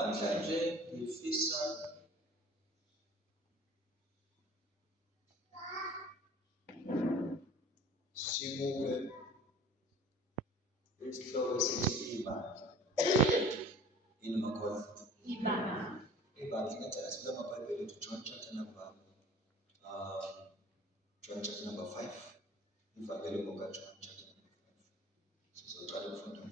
namhlanje ngifisa sibuke isihloko esithi ibandla. Yini makhola? Ibandla. Ibandla ngicela sibeke amabhayibheli to John chapter number 5. Ivangeli kaJohn chapter number 5. Sizoqala ukufunda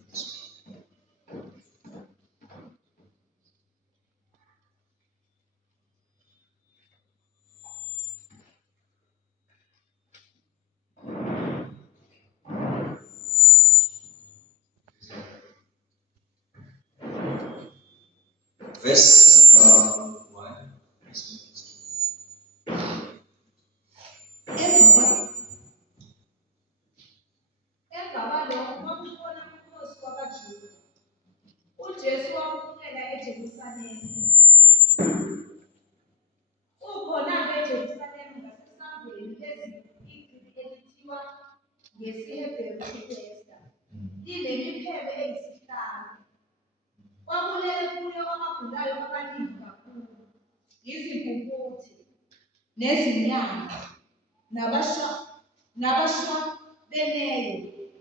verse 1. Verse number 1. Emva kwalokho kwakubona umkhosi wakaJuda. uJesu waphumela eJerusalema. Ukhona-ke eJerusalema ngasesangweni lezigqili elithiwa ngesiHebheru iBhetesda, linemiphebe eyisihlanu. Kwakulele kuyo abagulayo abaningi kakhulu, izimpumputhe, nezinyanga, nabashwabeneyo,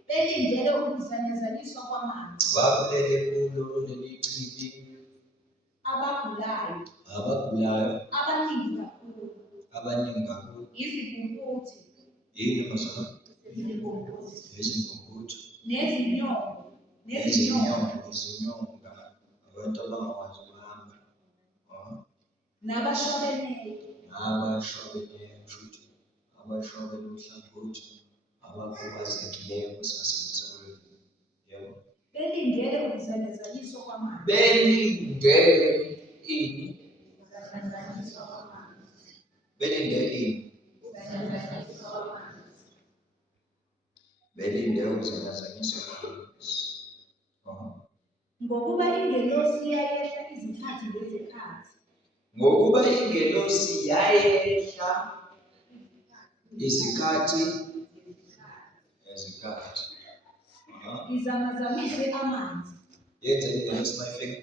belindele ukuzanyazaniswa kwamanzi. Kwakulele kuyo leli chibi Abagulayo abaningi kakhulu, izimpumputhe, yini masona? izimpumputhe, Izinyongo, nezinyongo, abantu abangakwazi ukuhamba, nabashwabeneyo, futhi abashwabene umhlangothi, abakhubazekileyo kusasebenzisa yebo. belindele ukuzanyazaniswa kwamanzi. Belindele ini? Belindele ini? Belindele ukuzanyazaniswa kwamanzi. Ngokuba ingelosi yayehla izikhathi ngezikhathi. Ngokuba ingelosi yayehla izikhathi ngezikhathi. Izamazamise amanzi. Yenze ingelosi mayifika.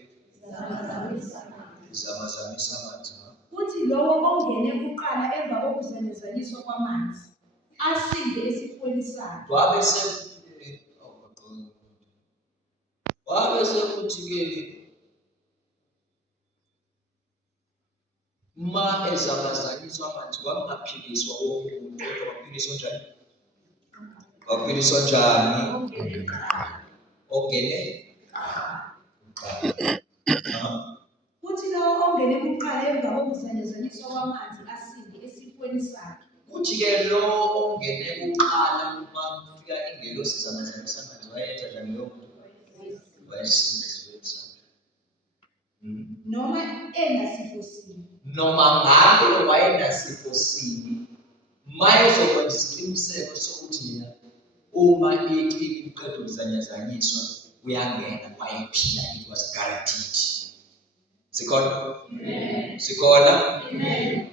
Izamazamisa amanzi. Kuthi lowo ongene kuqala emva kokuzanyazaniswa kwamanzi asinde esifweni sakhe. Wabe sekuthi-ke ma ezamazanyiswa amanzi wangaphiliswa wonke umuntu, kodwa waphiliswa njani? Waphiliswa njani? Ongene Kuthi lowo ongene kuqala emva kokuzanyazaniswa kwamanzi asinde esifweni sakhe. Kuthi-ke lo ongene kuqala uma kufika ingelosi zamazanyiswa amanzi wayenza njani lo muntu? Wayesinda esifweni sakhe. Noma enasifo sini. Noma ngabe wayenasifo sini, mayezokwenza isiqiniseko sokuthi yena uma iqili iqeda ukuzanyazanyiswa uyangena wayephila, it was guaranteed. Sikhona? Amen. Sikhona? Amen.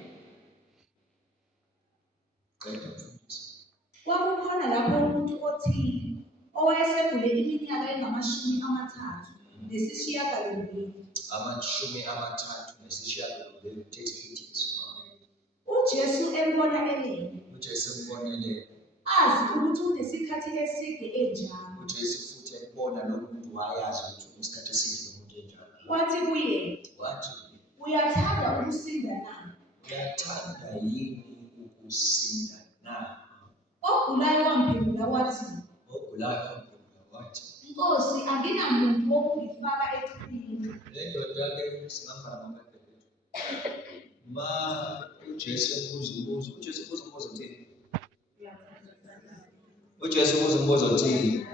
Kwakukhona lapho umuntu othile owayesegule iminyaka engama-30 nesishiyagalombili. 38 years. uJesu embona elele. uJesu embonele. Azi ukuthi unesikhathi eside enjalo. uJesu futhi embona lo muntu wayazi ukuthi unesikhathi eside lo muntu enjalo. Wathi kuye, uyathanda ukusinda na? Uyathanda yini ukusinda na? Ogulayo wamphendula wathi, Nkosi, anginamuntu wokungifaka echibini. Le ndoda-ke singahamba ngamaphepha. Ma uJesu ubuza uJesu ubuza umbuzo uthini? uJesu ubuza umbuzo uthini?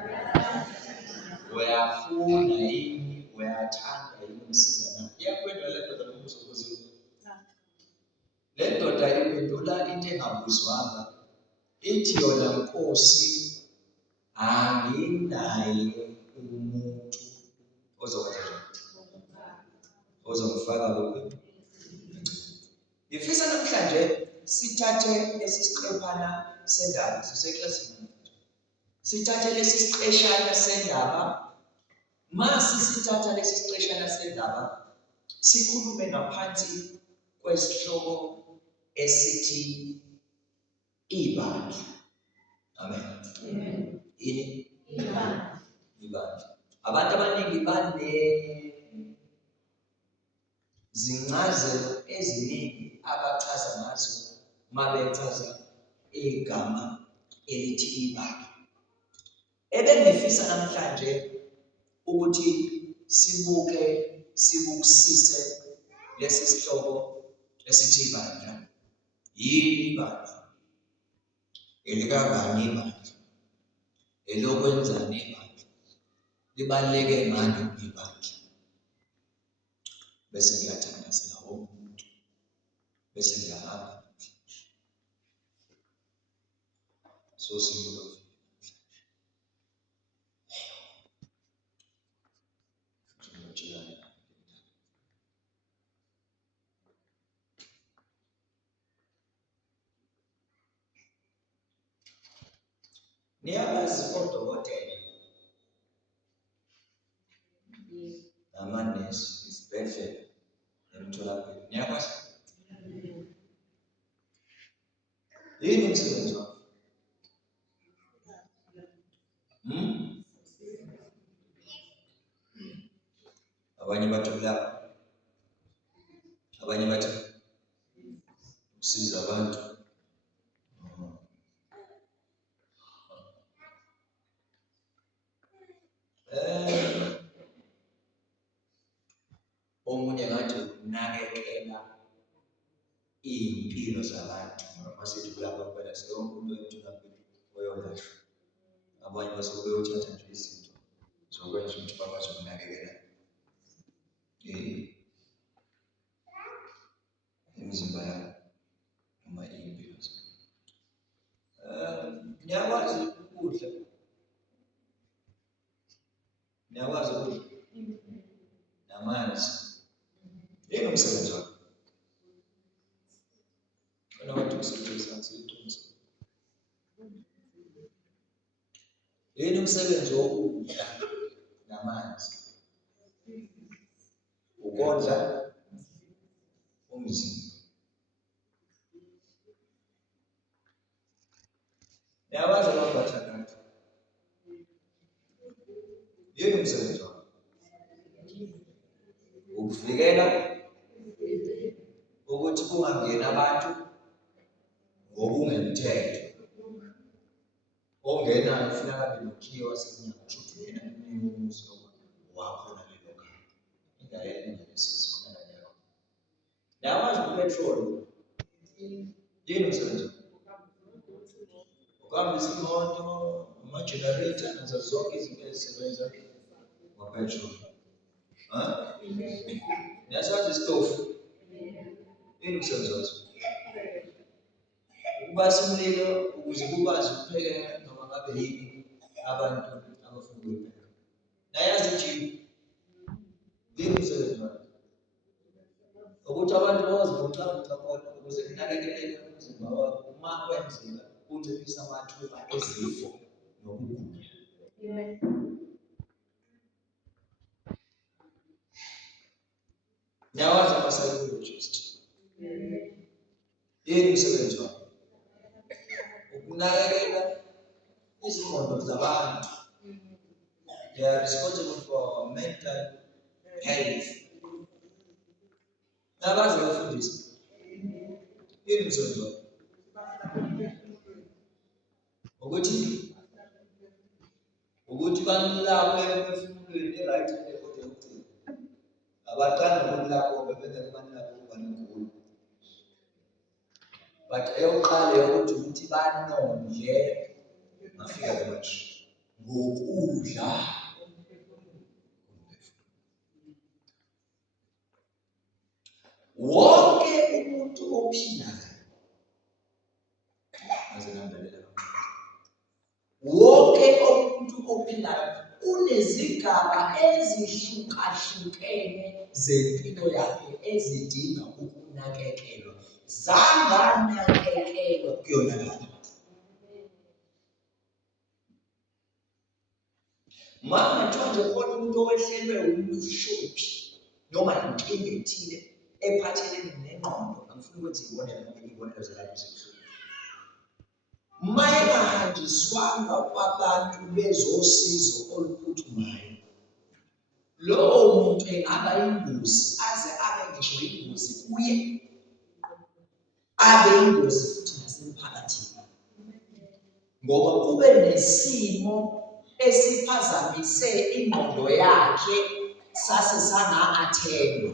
Uyafuna yini? Uyathanda yini ukusiza na? Iyaphendula le ndoda nombuzo obuziwe. Le ndoda iphendula into engabuzwanga. Ithi yona Nkosi, anginaye umuntu ozongifaka lokhu. Ngifisa namhlanje sithathe lesi siqephana sendaba, siseklasini. Sithathe lesi siqeshana sendaba. Masi sithatha lesi siqeshana sendaba, sikhulume ngaphansi kwesihloko esithi ibandla. Amen. Ini? Ibandla. Abantu abaningi zincazelo eziningi abachaza ngazo uma bechaza igama elithi ibandla. Ebengifisa namhlanje ukuthi sibukisise lesi sihloko esithi ibandla. Yini ibandla? Elikabani ibandla? Elokwenzani ibandla? Libaluleke ngani ibandla? Bese ngiyathandazela umuntu. Bese ngiyahamba. So simple. Niyabazi odokotela namanesi isibhedlela nemtholampilo. Niyabazi? Yini umsebenzi wabo? Abanye bathi ukulapha, abanye bathi ukusiza abantu. Omunye ngathi ukunakekela iy'mpilo zabantu. Masithi kulapha kuphela siyonke umuntu emtholampilo oyolashwa. Abanye basuke beyothatha nje izinto zokwenza ukuthi bakwazi ukunakekela imizimba yabo noma iy'mpilo zabo. Niyakwazi ukudla? Niyakwazi ukudla? Namanzi. Yini umsebenzi wakho? Wena wathi usebenza ngiseqiniso. Yini umsebenzi wokudla namanzi? Ukondla umzimba. Niyakwazi ababathandathu? Yini umsebenzi wakho? Ukuvikela ukuthi kungangeni abantu ngokungemthetho. Ongenayo ufuna kabe nokhiwa wasenyanga kusho yena umuzi wakho nalelo khaya. Indawo engalesizi khona kanjalo. Niyakwazi upetrol? Yini umsebenzi wakho? Ukuhambisa imoto, ama-generator nazo zonke izinto ezisebenza ngopetrol. Niyasazi isitofu? Yini umsebenzi waso? Ukubasa umlilo ukuze kukwazi ukuphekeka noma ngabe yini abantu abafuna ukuyipheka. Nayazi ijini? Yini umsebenzi waso? Ukuthi abantu bazivocavoca khona ukuze kunakekeleke umzimba wabo uma kwenzeka unciphisa amathuba ezifo nokugula. Niyawazi ama-psychologist? Yini umsebenzi wabo? Ukunakekela izingqondo zabantu. They are responsible for mental health. Niyabazi abafundisi? Yini umsebenzi wabo? Ukuthi banilaphe emphefumulweni e-right ekudeni. Abaqala ngokulapho bebenzela banilapho ukuba nenkulu. But eyokuqala ukuthi banondle ngafika manje ngokudla. Wonke umuntu ophilayo wonke umuntu ophilayo unezigaba ezihlukahlukene zempilo yakhe ezidinga ukunakekelwa. Zanganakekelwa kuyona lana. Manje khona umuntu owehlelwe umshophi noma inkinga ethile ephathelene nengqondo, angifuni ukwenza ibonelo noma ibonelo zalapho ezibuhlungu. Mayingahanjiswanga kwabantu bezosizo oluphuthumayo, lowo muntu engaba yingozi, aze abe ngisho yingozi kuye, abe yingozi futhi nasemphakathini, ngoba kube nesimo esiphazamise ingqondo yakhe sase sanga-athelwa.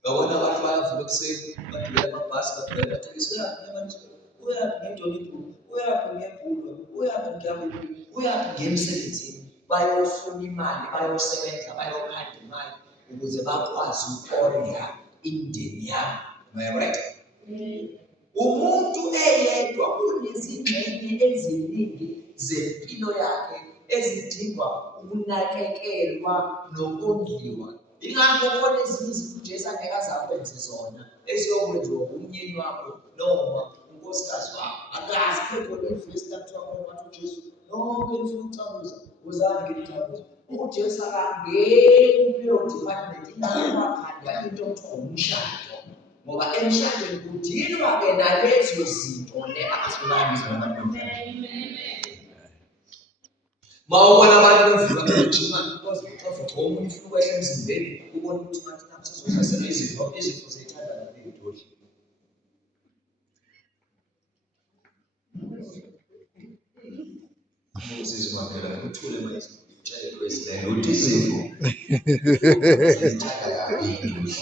Ngabona abantu bayavuka ekuseni, bagibela amabhasi, bagibela amatekisi, uyaphi ngedolobha, uyaphi ngebhulo, uyaphi ngiyabuphi, uyaphi ngemsebenzini, bayofuna imali, bayosebenza, bayophanda imali ukuze bakwazi ukondla imindeni yabo. Am I right? Umuntu eyedwa unezingxenye eziningi zempilo yakhe ezidingwa ukunakekelwa nokondliwa. Ingakho khona ezinye izinto Jesu angeke aze akwenze zona eziyokwenziwa umyeni wakho noma unkosikazi wakho. Akazi khona ivesi lakuthiwa khona uJesu nonke nifuna ukuthabuza, wozani ngenithabuza. UJesu akangeni kuleyo department ingakhanda into okuthiwa umshado, ngoba emshadweni kudilwa-ke nalezo zinto le abazibonisa nabantu bomshado. Mawubona abantu bevuka bejima bazivocavoca omunye ufuna ukwehla emzimbeni, ubona ukuthi manje namhlanje sizohlaselwa izifo zeyithanda ney'doli. Uzizwakhela ukuthule manje utshele kwezibheke ukuthi izifo ziyithanda kabi iy'doli.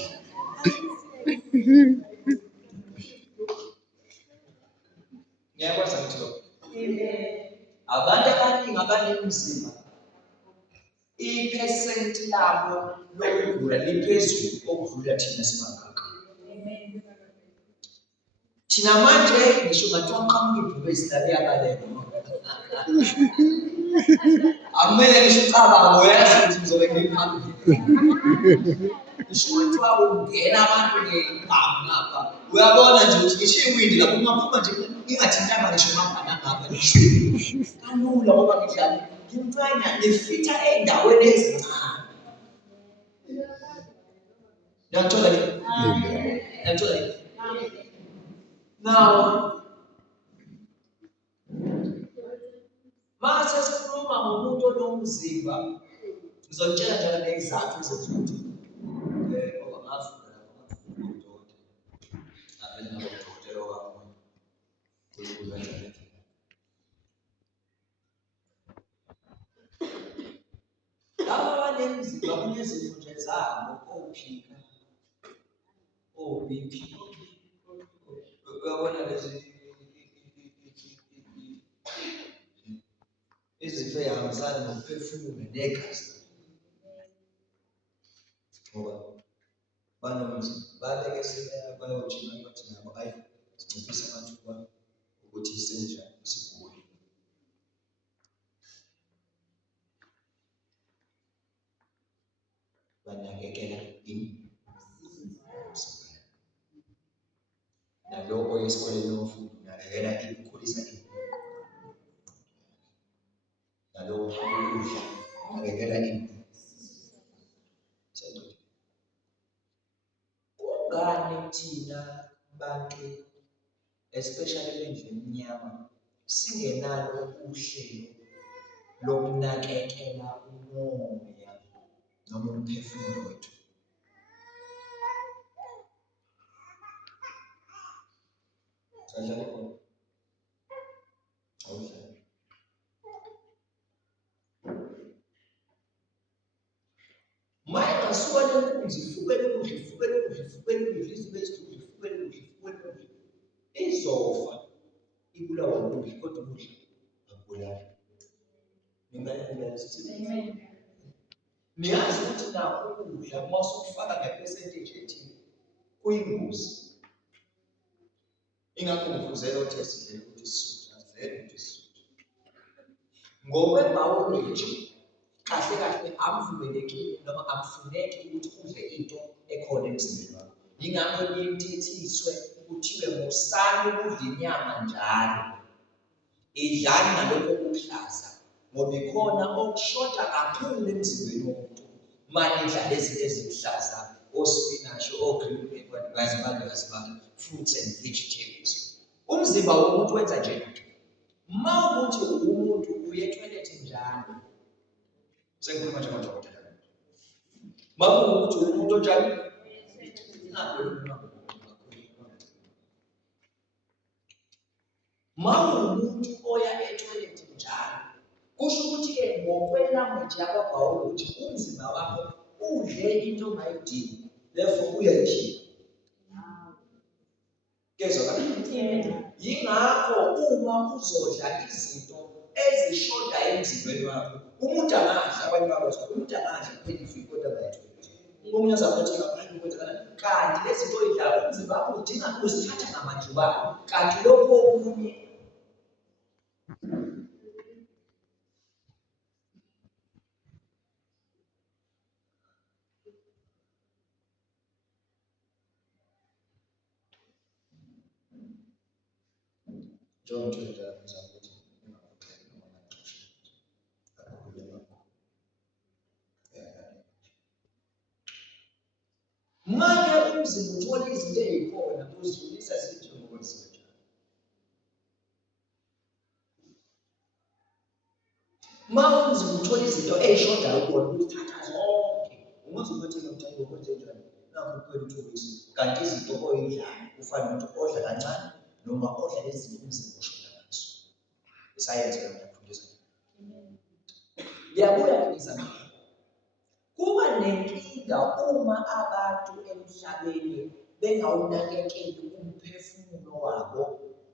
Ngiyakwazi ukuthi lokho. Abantu abaningi abanemizimba, iphesenti labo lokugula liphezulu okudlula thina simangaka. Thina manje ngisho ngathiwa ngiqhamuka ibhulu esidale yabaleka. Akumele ngisho ucabango uyazi ukuthi ngizobe ngiphambili. Ngisho kuthiwa ungena abantu ngempama ngapha, uyabona nje ukuthi ngisho iwindi lapho ungaphuma nje ngingathintanga ngisho ngapha nangapha ngisho kalula ngoba ngidlala ngimncane ngifitha ey'ndaweni ezincane. Ngiyathola le. Ngiyathola le. Now, mase sikhuluma ngomuntu onomzimba, ngizotshela njalo nezizathu ezenza ukuthi ngoba ngafunda lapho ngafunda udokotela wakho. Laba abanemzimba kunezifo nje zabo, ophika, o-BP, uyabona lezi izifo ey'hambisana nokuphefumula negazi, ngoba banomzimba babeke esemeya bayojima bathi nabo sinciphise amathuba ukuthi senjani sigule. Banakekela naloko esikoleni nomfundi unakekela ukukhulisa naloko ukudla unakekela kungani thina bantu especially endlini emnyama singenalo uhlelo lokunakekela umoya noma umphefumulo wethu? Mayingasuka lenkunzi ifukele izofa ibulawa ukudla, kodwa ukudla akubulali. Niyazi ukuthi nakho ukudla uma usukufaka ngepercentage ethile kuyingozi. Ingakho ngivuzela uThesile ukuthi sisutha, vele ukuthi sisutha. Ngokwe-biology kahle akuvumelekile noma akufuneki ukuthi udle into ekhona emzimbeni wakho. Yingakho imthethiswe kuthiwe musani ukudla inyama njalo, idlani nalokho okuhlaza ngoba ikhona okushoda kakhulu emzimbeni womuntu. Manidla lezi eziluhlaza, ospinashi, o-green pepper, ngazibala, fruits and vegetables. Umzimba womuntu wenza njena. Uma ukuthi umuntu uye etoilet njalo, sengikhuluma nje ngodokotela. Uma ukuthi umuntu onjani? Uma umuntu oya etoilet njalo, kusho ukuthi-ke ngokwe-language yakwa-biology umzimba wakho udle into ongayidingi, therefore uyayikhipha. Kezwa kahle. Yingakho uma uzodla izinto ezishoda emzimbeni wakho, umuntu angadla, abanye babathi umuntu angadla kuphela ifika kodwa bayathola. Ngomunye azakuthi ngaphandle kwenzekala, kanti lezi zinto oyidlayo umzimba wakho udinga ukuzithatha ngamajubane, kanti lokho okunye John manje umzimba uthola izinto ezikhona uzidlulisa zinto ngokwesitha. Uma umzimba uthola izinto ezishodayo ukona uzithatha zonke. Ungaze ukuthi ngomthanda ukwenze njani? Nakho kuphela uthobisi. Kanti izinto oyidlayo ufana nomuntu odla kancane noma odla lezi zinto umzimba ushoda ngazo. Isayensi yokufundisa. Yabuya ngizama. Kuba nenkinga uma abantu emhlabeni bengawunakekeli umphefumulo wabo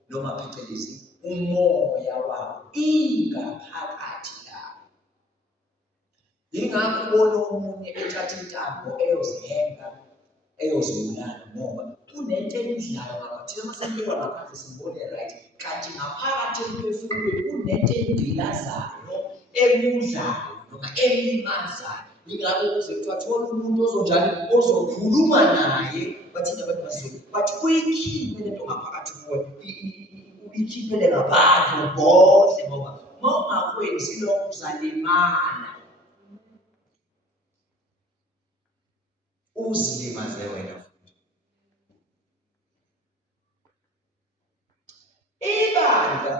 noma phecelezi umoya wabo ingaphakathi lapho. Yingakho ubona omunye ethatha intambo eyozihenga eyozibulala ngoba kunento emidlayo ngaphakathi. Uma sengibeka ngaphandle simbone right, kanti ngaphakathi emphefumulweni kunento engilazayo emudlayo noma elimazayo. Yingakho ukuze kuthiwa thola umuntu ozonjani ozokhuluma naye bathina abantu bazulu bathi uyikhiphe lento ngaphakathi kuwe, uyikhiphele ngaphandle ubhodle ngoba uma ungakwenzi lokho uzalimala, uzilimaze wena futhi. Ibandla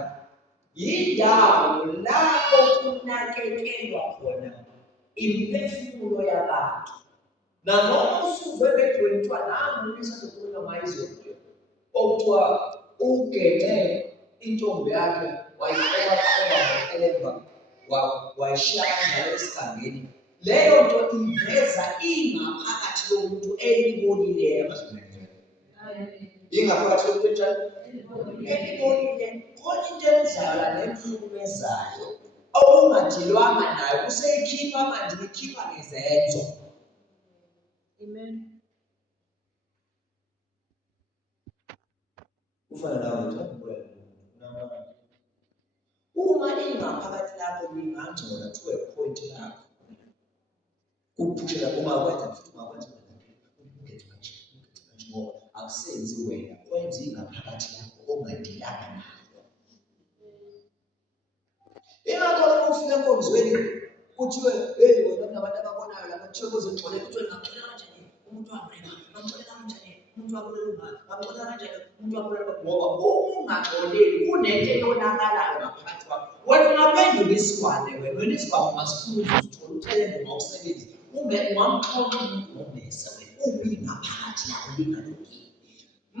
yindawo lapho kunakekelwa khona imphefumulo yabantu. Nanoma usuke bedweni kuthiwa nami ngisazokhuluma mayizonke okuthiwa ugene intombi yakhe wayixoba ngokelemba wayishiya kanjalo esigangeni. Leyo nto iveza ingaphakathi lomuntu elibonileyo amazwi. Ingaphakathi lomuntu enjani? Elibonile. Khona into emdlala nemhlukumezayo okungadilwanga nayo useyikhipha manje ikhipha ngezenzo. Amen. Ufana nawe uma ingaphakathi lapho lingangcola to a point lapho kuphushela ungakwenza futhi ungakwenza ngoba akusenzi wena kwenza ingaphakathi lapho ongadilanga nayo. Ingakho ufika enkonzweni kuthiwe hey wena kunabantu ababonayo lapha kuthiwe kuzongcolela kuthiwe ngingangcolela kanjani umuntu wamrema, ngingangcolela kanjani umuntu wabulela umama, ngingangcolela kanjani umuntu wabulela ngoba ungangcoleli kunento eyonakalayo ngaphakathi kwakho. Wena ungaphendula isikwane wena isikwane ungasifuna uzithola uthele ngawusebenzi ungamxoxa umuntu ngomesa wena umi ngaphakathi lapho lingalungile.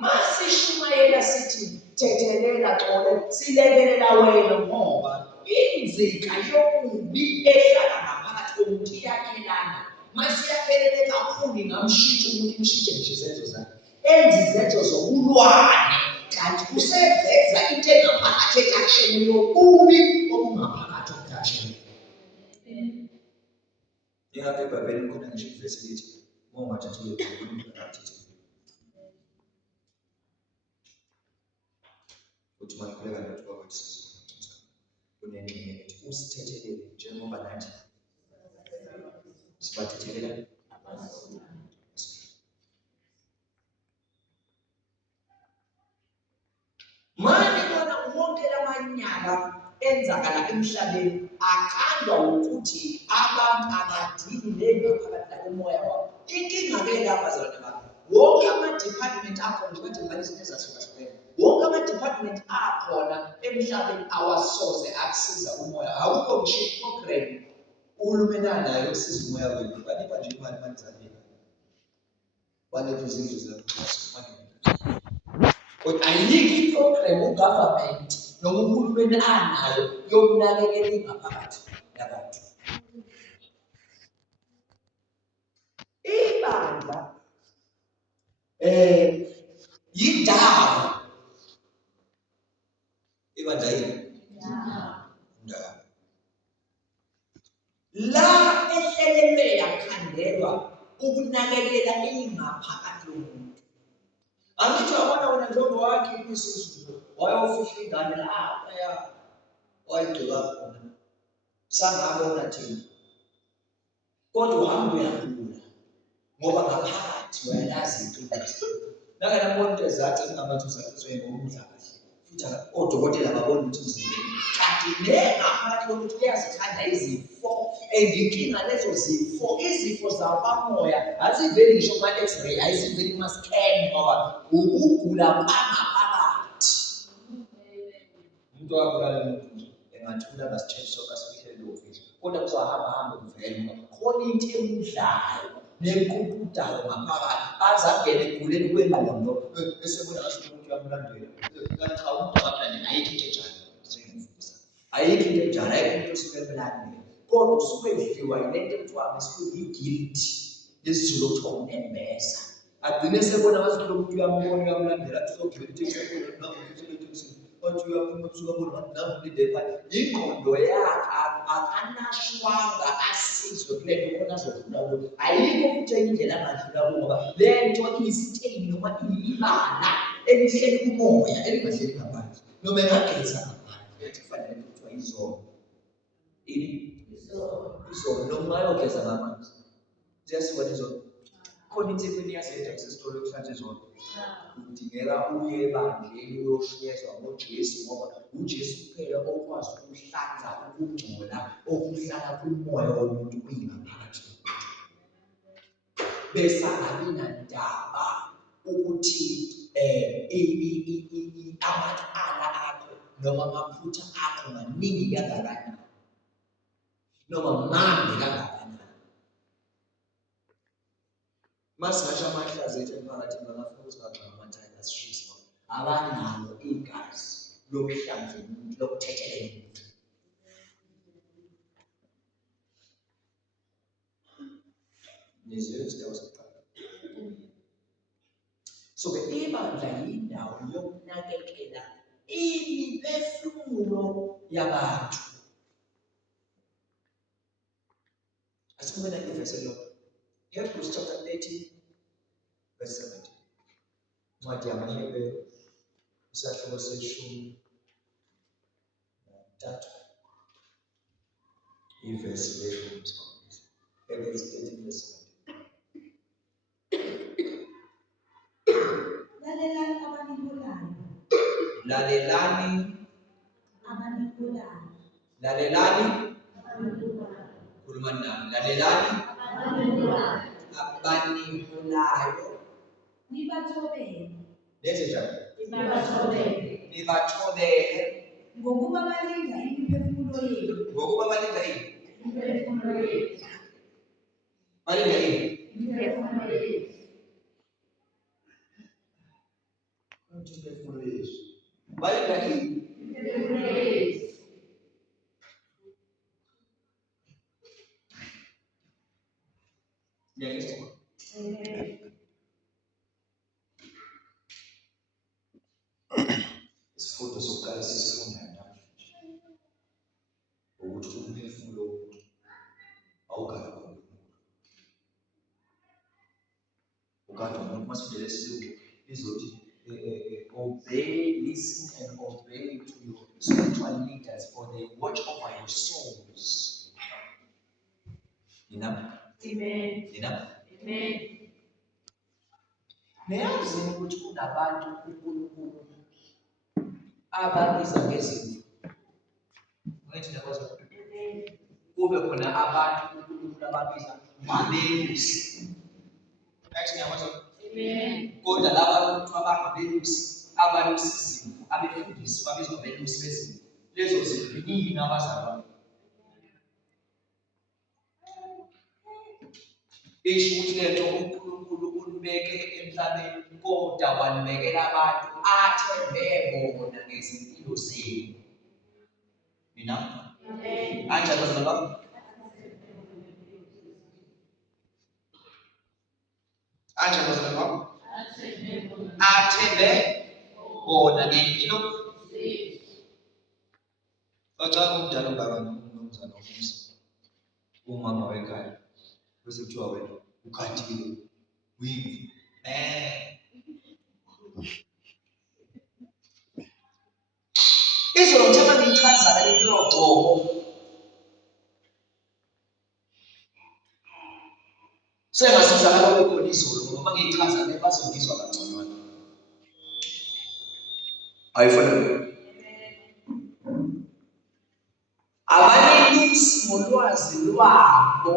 Masishumayela sithi thethelela xole silekelela wena ngoba inzika yokubi ehlala ngaphakathi komuntu iyakhelana. Masiyakhelele kakhulu ingamshintsha umuntu imshintshe nje izenzo zakhe. Enza izenzo zokulwane kanti useveza into engaphakathi ekasheni yobubi obungaphakathi okasheni. Ingakho eBhayibhelini khona ngisho ivesi lithi uma ungathathile umuntu akathethe. Uthi mayikhuleka nathi kwakwethu kunenye ethi usithethelele njengoba nathi sibathethelela. Manje bona wonke lamanyala enzakala emhlabeni akhandwa ukuthi abantu abadili nengaphakathi umoya wabo. Inkinga-ke lapha bazalwane bami, wonke ama-department akhona njengoba nje izinto ezahlukahlukene, wonke ama-department akhona emhlabeni awasoze akusiza umoya. Awukho ngisho i-program uhulumeni anayo ukusiza umoya wethu, banikwa nje imali manizalile, banikwa izindlu zikaxhaso. Kodwa ayikho i-program ugovernment noma uhulumeni anayo yokunakekela ingaphakathi yabantu. Ibandla yindawo. Ibandla yini? Indawo. La ehlelelwe yakhandelwa ukunakekela ingaphakathi yomuntu. Angithi wabona wena njengoba wakhipha isizuzo wayofihla ingane lapha wayigcoba khona. Sangabona thina. Kodwa uhambe uyagula ngoba ngaphakathi uyalazi iqiniso. Nakala umuntu ezathi ingabantu zathi ngokudla kahle. Futhi odokotela babona ukuthi uzindeni. Kanti nengaphakathi yomuntu uyazithanda izifo. Inkinga lezo zifo, izifo zabamoya aziveli ngisho kuma-X-ray, aziveli kuma-scan ngoba ukugula kwangaphakathi. Umuntu wabulala umuntu nje engathula ngasitshela soka sifihlele ofisi. Kodwa kuzahamba kuvele ngoba khona into emudlayo nequbudayo ngaphakathi azangene eguleni kwengqondo esebona ngathi umuntu uyamlandela. Kanti cha umuntu akaphela ayikho into enjalo. Ayikho into enjalo, ayikho into osuke emlandela. Kodwa usuke edliwa yilento ekuthiwa ngesilungu i-guilt, isiZulu okuthiwa unembeza. Agcine sebona ngathi lo muntu uyamlandela athi uzogcina into esebona wathi uyaphuma usukabona ngathi nami ngilinde phansi. Ingqondo yakhe akanashwanga asizwe kule nto khona azodlula kuyo. Ayikho futhi enye indlela angadlula kuyo ngoba le nto iyi-stain noma iyibala elihleli kumoya elingahleli ngaphansi noma engageza ngaphandle ethi kufanele kuthiwa izono. Izono noma ayogeza ngamanzi. Ziyasibona izono. Khona insipho yasenza kusesitolo kuhlanjwe izona. Kudingeka uye ebandleni uyoshiyezwa ngoJesu ngoba uJesu kuphela okwazi ukuhlanza ukungcola okuhlala kumoya womuntu uyingaphakathi. Bese angabi nandaba ukuthi amakhala akho noma amaphutha akho maningi kangakanani noma mande kangakanani. Masingasho amahlazo ethu emphakathini bangafuna ukuthi bagxile amathayi asishisa abanalo igazi lokuhlanza umuntu lokuthethelela umuntu. Nizwe isigaba sokuqala. So-ke ibandla yindawo yokunakekela imiphefumulo yabantu. Asibona ivesi elilodwa. Hebrews chapter 13, verse 17. Ncwadi yamaHebheru, isahluko seshumi nantathu. Ivesi leshumi nesikhombisa. Hebrews 13, verse 17. Lalelani abanikolayo. Khuluma nami. Lalelani abanikolayo. Nibathobele. Lenze njani? Nibathobele. Ngokuba balinda imiphefumulo yenu. Ngokuba balinda yini? Imiphefumulo yenu. Balinda yini? Imiphefumulo yenu. Imiphefumulo yenu. Balinda yini? Imiphefumulo yenu. Ngiyakuzwa. Isifundo sokuqala sisifunda namhlanje ukuthi umphefumulo womuntu awugadwa ngumuntu. Ugadwa ngumuntu masifundele isilungu lizothi obey, listen and obey to your spiritual leaders for they watch over your souls. Amen. Niyazini ukuthi kunabantu uNkulunkulu ababiza ngezifo. Ngathi niyakwazi ukuthi kube khona abantu uNkulunkulu ababiza ngabelusi. Right, ngiyabona. Kodwa laba bantu abangabelusi, abalusi izimvu, abefundisi babizwa abelusi bezimvu. Lezo zimvu yini abazalwane? Isho ukuthi lento uNkulunkulu ulibeke emhlabeni, kodwa walibekela abantu athembe bona ngezimpilo zenu. Mina? Kanjani bazalwane bami? Kanjani bazalwane bami? Athembe bona ngempilo. Bacala umdala ungaba nomzana omusa. Umama wekhaya. Bese kuthiwa wena ukhathile. Uyimvu. Izolo ngithanda ngiyichazana lento yogcobo. Sengasizakala ukukhona izolo ngoba ngiyichazane bazongizwa kangconywana. Ayifanele. Abanelusi ngolwazi lwabo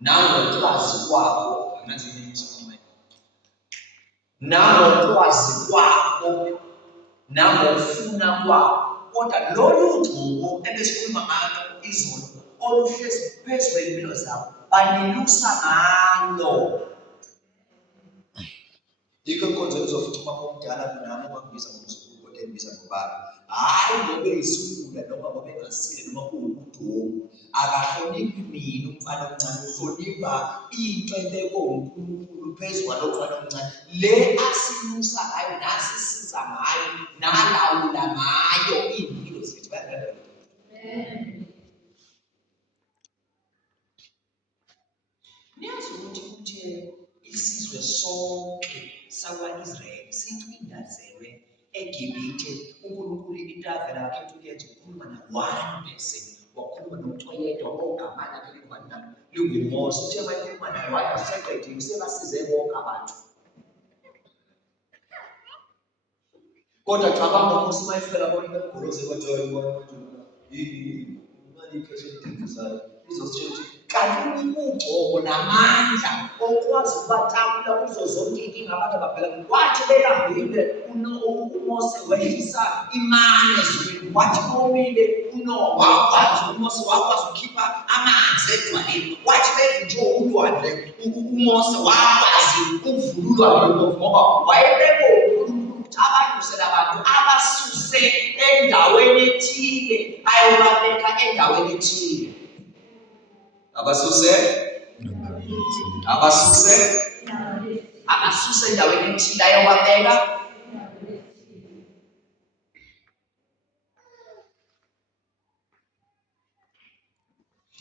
nangokwazi kwabo, nangokwazi kwabo nangokufuna kwabo. Kodwa lolu gcobo ebesikhuluma ngalo izolo oluhlezi phezu kwempilo zabo banelusa ngalo. Yikho inkonzo ezofuthi uma omdala kunami ungabiza ngomzukulu kodwa engibiza ngobaba. Hayi ngoba eyisula noma ngoba engasile noma kuwubudomu. Akahloniphi mina umfana omncane, uhlonipha inhleleko uNkulunkulu phezu kwalo mfana omncane. Le asilusa ngayo, nasisiza ngayo, nalawula ngayo iy'mpilo zethu. Niyazi ukuthi isizwe sonke sakwa-Israyeli sicindezwe eGibhithe. uNkulunkulu into avela akhetha ukuyenza ukukhuluma na-one person, wakhuluma nomuntu oyedwa ogama lakhe linguMose. Uthe mayekhuluma naye waye waseqedile, usebasize bonke abantu. Kodwa cabanga uMose uma efika lapho bemgoloze kwathiwa imali ikheshi elithengisayo izositshela ukuthi kanti ugcobo namandla okwazi ukubatakula kuzo zonke inkinga abantu ababhekana. Wathi belambile uMose wehlisa imane ezulwini, wathi komile uNoah wakwazi, uMose wakwazi ukukhipha amanzi edwaleni, wathi bevinjwe ulwandle uMose wakwazi ukuvula ulwandle ngoba wayebekwe uNkulunkulu ukuthi abanyusele abantu abasuse endaweni ethile ayobabeka endaweni ethile. Abasuse endaweni ethile ayobabeka.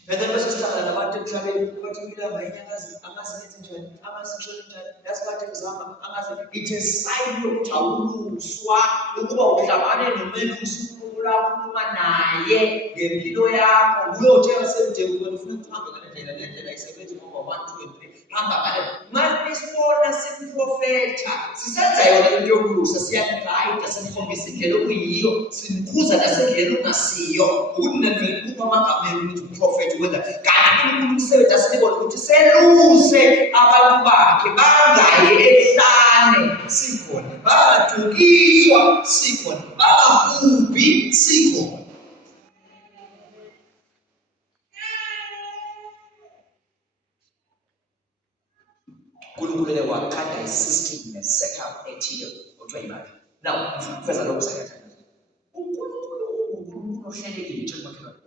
Bese sihlangana nabantu emhlabeni bathi ilanga inyakazi angazilethi njani, angazishoni njani, yasikade ngizama angazi. It's a sign yokuthi awuluswa ukuba uhlangane nomelusi uNkulunkulu akhuluma naye ngempilo yakho. Uyotshela semdeni wena ufuna ukuhamba ngale ndlela, le ndlela isebenza ngoba 1, 2 and 3 hamba ngale. Manje sibona simprofetha sisenza yona into yokulusa, siyagayida simkhombisa indlela okuyiyo, simkhuza nasendlela ongasiyo ukuthi nivele kupha amagama enu ukuthi uprofetha wenza. Kanti uNkulunkulu umsebenzi asinibona ukuthi seluse abantu bakhe bangayi ehlane, sikhona, bangadukiswa, sikhona, bangabhubhi, sikhona. uNkulunkulu wakhanda i-system ne-setup ethile othiwa imali. Now, ngifeza lokho sakhetha. uNkulunkulu ohlelekile, tshela umakhelwane.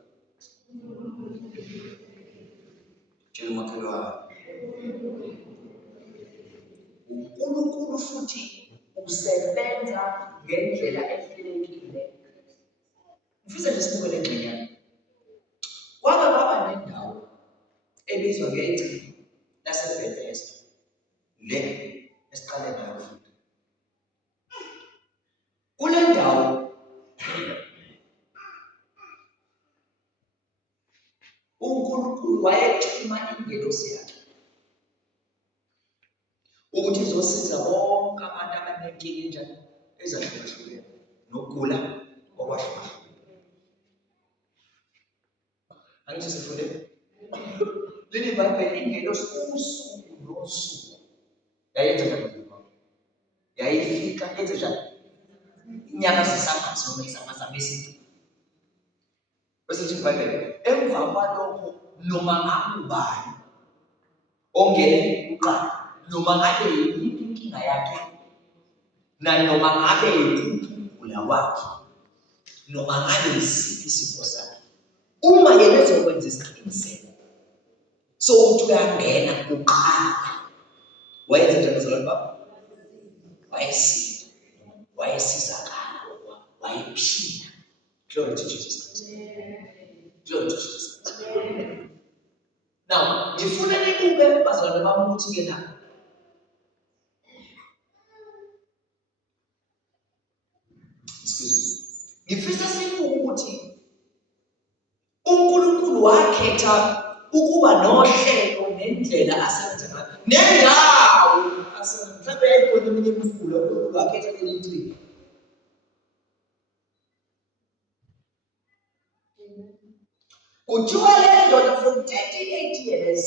Tshela umakhelwane. uNkulunkulu futhi usebenza ngendlela ehlelekile. Ngifisa nje sibukele engxenyana. Kwaba nendawo ebizwa ngegcino laseBethesda. Le esiqale ngayo futhi. Kule ndawo uNkulunkulu wayethuma ingelosi yakhe ukuthi izosiza bonke abantu abanenkinga enjani ezahlukahlukene nokugula okwahlukana. Angithi sifunde? Leli Bhayibheli ingelosuku nosuku. Yayenza njani? Yayifika yenze njani? Inyanga zisambaza noma isambaza besintu. Bese lithi iBhayibheli emva kwalokho noma ngakubani ongene kuqala noma ngabe yiphi inkinga yakhe nanoma ngabe ukugula kwakhe noma ngabe yisiphi isifo sakhe, uma yena ezokwenza isiqiniseko sokuthi uyangena kuqala, wayenza njani bazalwane bami? Wayesizakala, wayephila. Glory to Jesus Christ. Glory to Jesus Christ. Now, ngifuna nibuke bazalwane bami ukuthi-ke na ngifisa sibuke ukuthi uNkulunkulu wakhetha ukuba nohlelo nendlela asebenza ngayo nendawo mhlawumbe ekhona eminye imifula uNkulunkulu wakhetha leli thina. Kuthiwa le ndoda for 38 years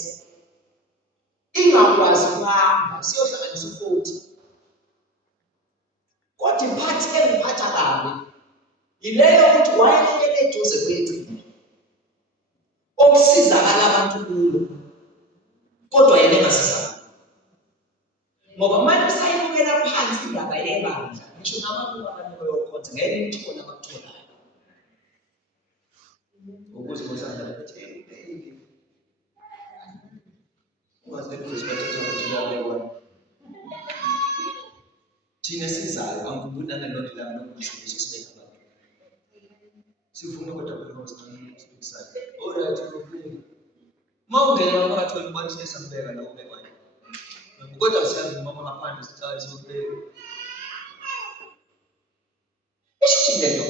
ingakwazi ukuhamba, siyohlanganisa 40. Kodwa iphathi engiphatha kabi yileyo ukuthi wayehlele eduze kwegcina okusizakala abantu kulo, kodwa yena engasizakala. Ngoba manje usayibukela phansi indaba yebandla, ngisho nabantu abanye bayokhonza ngeke nithole abakutholayo. Ukuze mosanda bethi ubheke ungaze kuze bathatha ukuthi thina sizayo angikubona ngalokho la nokushilo sisibeka abantu. Sifuna kodwa phela sisikisana. Alright, okay. Mawungena phakathi kwemibani sesambeka la ubekwa. Kodwa siyazi mama ngaphandle sithatha sobheka. Isithindelo.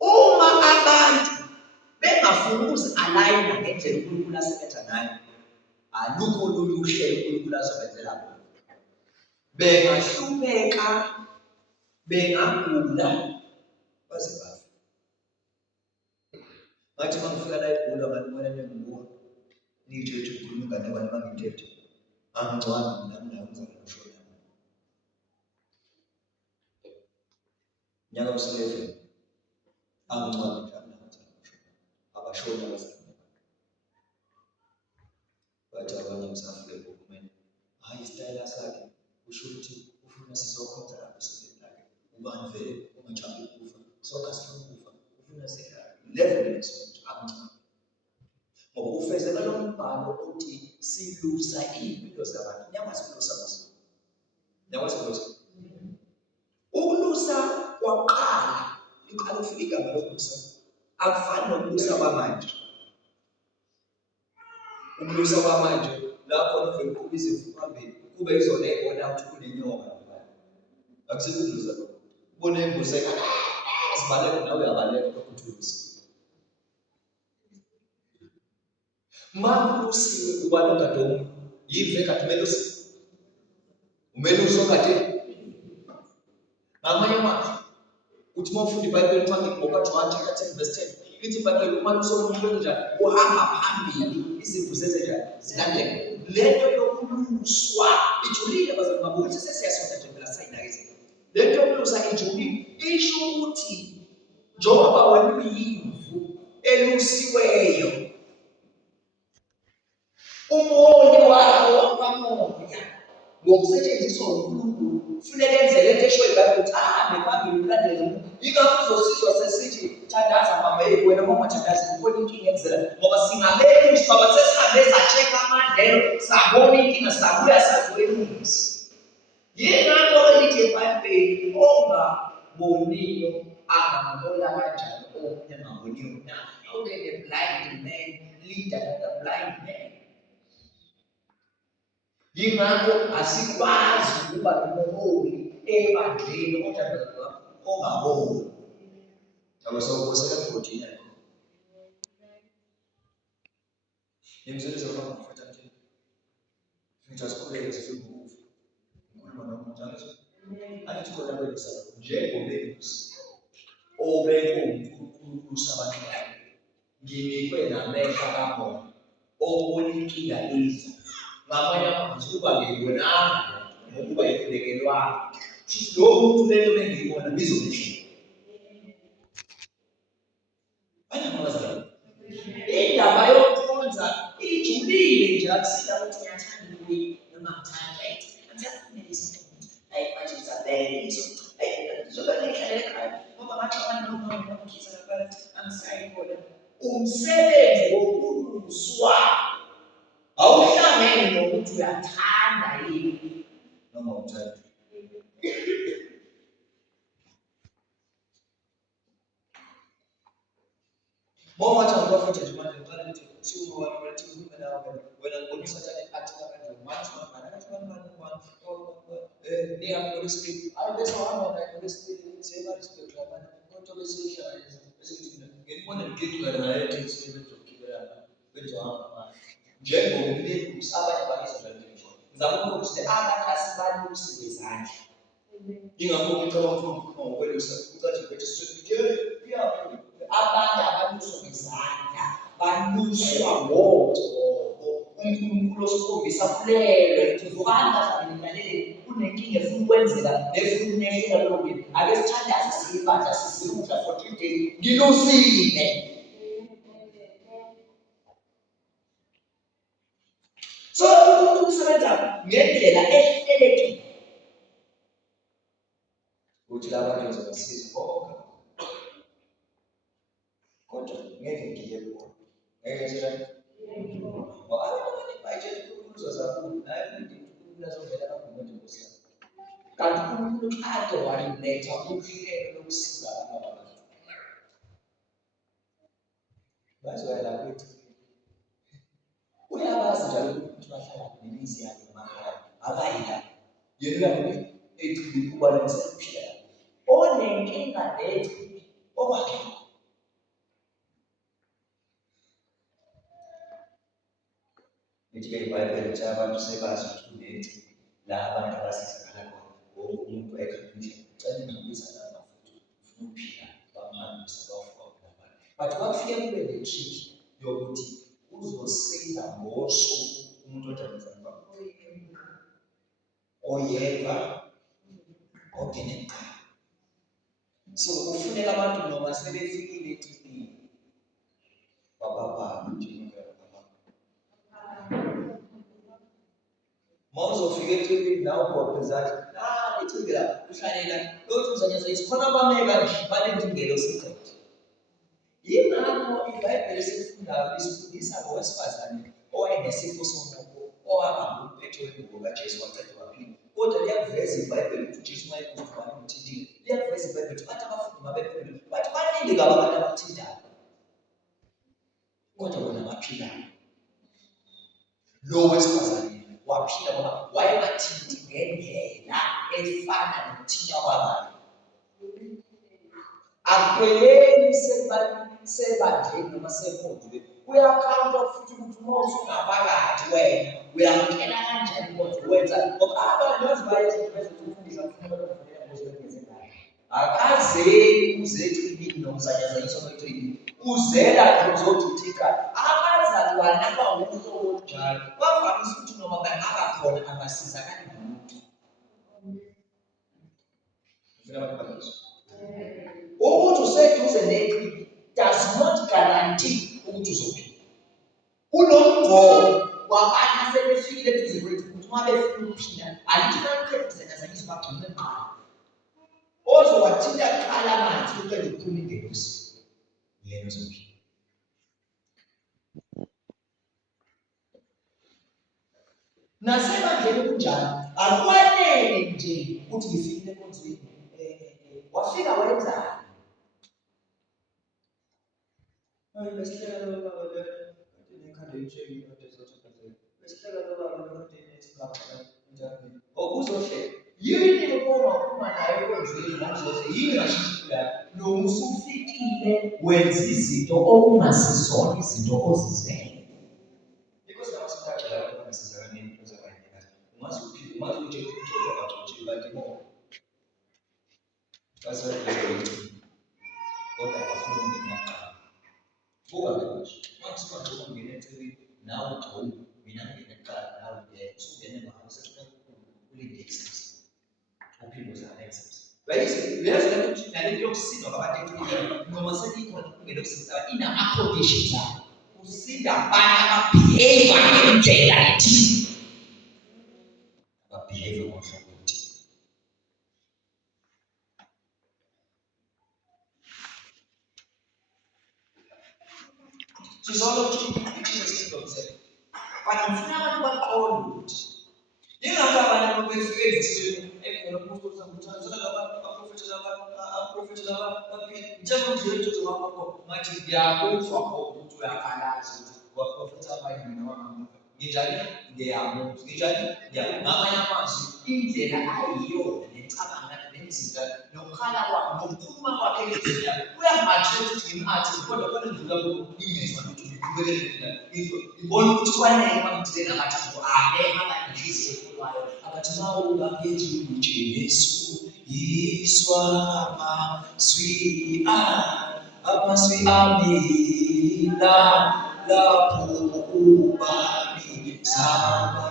Uma abantu bengafuni ukuzi-align ngendlela uNkulunkulu asebenza ngayo, alukho olunye uhlelo uNkulunkulu azobenzela bona. Bengahluleka, bengagula, baze bafe. Ngathi mangifika la eGoli ngibona nengubo nithethe ukhuluma ngane abantu bangithethe. Angicwani mina nginayenza ngishona. Nyaka usilefe. Angicwani njalo nathi. Abashona abasifuna. Bathi abanye msafike ukuphumela. Hayi isitayela sakhe usho ukuthi ufuna sizokhonza lapho sibelake. Ubani vele ungajabu ukufa. Sokha sifuna ukufa. Ufuna sela level lesonto angicwani. Ngoba ufezela lo mbhalo uthi silusa impilo zabantu. Nyamasilusa manje. Nyamasilusa. Ukulusa kwaqala iqala ufika igama lokulusa. Akufani nokulusa kwamanje. Ukulusa kwamanje lapho uvela ukuba izimvu phambili kube izona ebona ukuthi kunenyoka ngaphandle. Akusekulusa lokho. Ubone imbuzi ekhala sibaleka nawe uyabaleka ukuthulisa. Makulusiwe kuba longadomo yive kade melusi. Umeluso kade. Ngamanye amazwi uthi mawufunda iBhayibheli uqale ngoba John chapter 10 verse 10. Lithi iBhayibheli uma usomuntu njani uhamba phambili izimvu zenze njani zilandela. Lento yokuluswa ijulile bazalwane babo ukuthi sesiyasonda nje phela sayinakeze. Lento yokulusa ijulile isho ukuthi njengoba wena uyimvu elusiweyo umoni wakho wakamoya ngokusetshenziswa uNkulunkulu kufuneka enze lento eshoyo iBhayibheli ukuthi ahambe phambili ulandele umuntu. Yingakho uzosizwa sesithi thandaza mama wena uma ungathandazi ubona inkinga ekuzela ngoba singabeki ukuthi baba sesihambe sa-check amandlelo sabona inkinga sabuya sazoyilungisa. Yingakho elithi iBhayibheli ongaboniyo angambola kanjani omunye angaboniyo na. How can a blind man lead another blind man? Yingakho asikwazi ukuba nomholi ebandleni kodwa ongaboni. Abasawukosela emgodini yakho. Yemzele zokufaka mfutha nje. Futhi asikhuleke sifike ukhuluma nomuntu nje. Ayithi khona kwelisa njengobelusi. Obeke uNkulunkulu sabantu bakhe. nginikwe namehlo kamoya okubona inkinga iza. Ngamanye amazwi ukuba ngiyibonanga ngokuba ifulekelwanga. Kushuthi lowo muntu lento bengiyibona bizomehlela. Bayabazana. Indaba yokukhonza ijulile nje akusina ukuthi uyathanda ukuyi noma ngithanda ngithanda ukumisa manje ngizabelezo ngizobe ngihlale ekhaya ngoba ngathi abantu nomkhisa lapha angisayibona umsebenzi wokuluswa awuhlangene nokuthi uyathanda yini noma uthanda. More much of what you want to do, two or two women out when a police attack at one, they are going to speak. I guess one of the speak, say, what is the conversation? Get one and get to a relative statement to keep it up. General, we need to start by his presentation. The other has value to his hand. You know, we come from where you said, abantu abanyuswa banyuswa ngoto uNkulunkulu osikhombisa kulelo ithuvukanga zabilalele kunenkinga efuna ukwenzeka efuna unehlela lokho ake sithandaze siyibandla sizikudla for 3 days ngilusile. So umuntu usebenza ngendlela ehlelekile ukuthi labantu bazosiza bonke. Kodwa ngeke ngiye kubo. Ngeke njani? Ngoba abantu bayitshela ukukhuluza zakubo naye uNkulunkulu azovela kakhulu Nkosi yami. Kanti uNkulunkulu kade waletha uhlelo lokusiza abantu. Bazoyala kwethu. Uyabazi njalo ukuthi bahlala nemizi yabo emakhaya. Abayila. Yena ukuthi ethi kuba nomsebenzi. Onenkinga lethu okwakhe iBhayibheli lithi abantu sebazi ukuthi la abantu abasizakala khona wonke umuntu ekhaya ucela ingabiza laba futhi ufuna ukuphila bamhambisa bafuqa abantu. But kwafike kube le-trick yokuthi uzosiza ngosuku umuntu odabuzana oyedwa ongene eqala. So kufuneka abantu noma sebefikile eThipini bababhaka nje. Mawuzofika eThipini nawe ubhobhezathi eThipini la uhlalela lothi uzanyeza isikhona abameka nje balendingelo siqede. Yingakho iBhayibheli esifundayo lisifundisa ngowesifazane owayenesifo somoya owahamba umphethe wengubo kaJesu waqeda waphila. Kodwa liyakuveza iBhayibheli ukuthi uJesu wayekuzibani umthintile. Liyakuveza iBhayibheli ukuthi bathi abafundi mabephendula bathi baningi abantu abakuthintayo kodwa bona baphilayo. Lo wesifazane waphila ngoba wayengathinti ngendlela efana nokuthinta kwabantu. Akupheleli sebandleni noma senkondlweni uyakhawunta futhi ukuthi uma usungaphakathi wena uyamkela kanjani kodwa wenza ngoba abantu bazibayeza bezokufundisa kufuneka bakufunela ngozibenzelayo. Akazeli uze eThipini nomzanyaza isonto eThipini uzela uzothithika abazalwane abawuhlobo njalo bavamise ukuthi noma bangaba khona abasizakali ngumuntu. Ukuthi useduze neThipini does not guarantee ukuthi uzophila. Kunomgomo wabantu asebefikile eduze kwethu ukuthi uma befuna ukuphila alithi bayiqedizanyaza bagcine eqala ozowathinta kuqala amanzi uqeda ukuphuma ingelosi yena uzophila. Nasemandleni kunjalo akwanele nje ukuthi ngifikile enkonzweni wafika wenzani besihleka lo baba lo kanti nekhanda litshekile kodwa ezothakazelela besihleka lo baba lo kanti nesigaba njani okuzohleka yini uma naye enkonzweni ngokuzohle yini ngashishila noma usufikile wenza izinto okungasizona izinto ozizele. Because now sithatha la abantu basizakala into zabantu ungazi uphile ungazi ukuthi uthola abaxoxile kanti no basayenza kodwa bafuna ukungena buka Kuthiwa ungene eceleni nawe uJobe, mina ngingene kuqala nawe ngeke usungene nawe ulinde exams. Uphinde uzame exams. Uyazi ukuthi nalento yokusindwa kwabantu eceleni noma senikhona ungene ukusindwa ina-conditions ayo. Usinda abantu ababehave ngendlela ethile. Ababehave ngohlobo oluthile. Sizolo ukuthi but ngifuna abantu baqonde ukuthi yingakho abantu befike ezithweni ekhona umuntu uzamuthatha abaprofethi baphila njengoba nje uzowakho ngathi ngiyakuzwa ukuthi uyakhalaza ukuthi waprofetha abanye noma nginjani ngiyamuzwa nginjani ngamanye amazwi indlela ayiyona necabanga nenzinga nokukhala kwakhe nokukhuluma kwakhe ngendlela uyamatshela ukuthi ngimathi kodwa ndlula ngingezwa ukuthi ngiqhubekele ngibona ukuthi kwanele bangithile namathambo abeka inhliziyo ekhulwayo abathi mawungaphezu kuJesu yiswa amazwi amila lapho ubani zama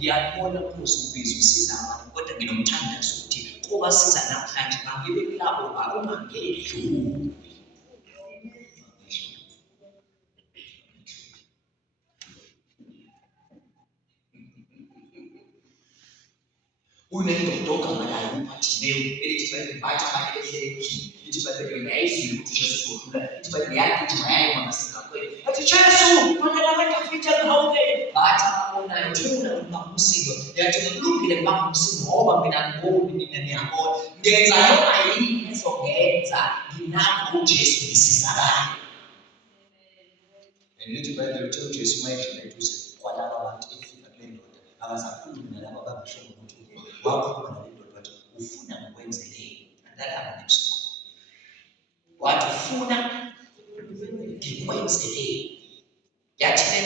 ngiyakubona ukuthi ubizwa usiza abantu kodwa nginomthandazo ukuthi kobasiza namhlanje bangibe kulabo ungangedluli. Unendoda ogamalayo uPhathimeu elithi bathi abantu ehlelekile lithi bathi yona yayizwile ukuthi Jesu uzodlula lithi bathi yathi mayayo ngasemgaqweni athi Jesu wena nakafika ngawuke bathi abonayo thula ubamsindo yathi kulungile ubamsindo ngoba mina ngiboni mina ngiyabona ngenza noma yini ezongenza nginakho uJesu ngisizakala. Lithi bathi uJesu mayedlula eduze kwalaba abantu efika kule ndoda abasakhulumi nalabo abangashongo ukuthi wakhuluma nale ndoda wathi ufuna ngikwenzeleni andalaba nebusuku wathi ufuna ngikwenzeleni yathi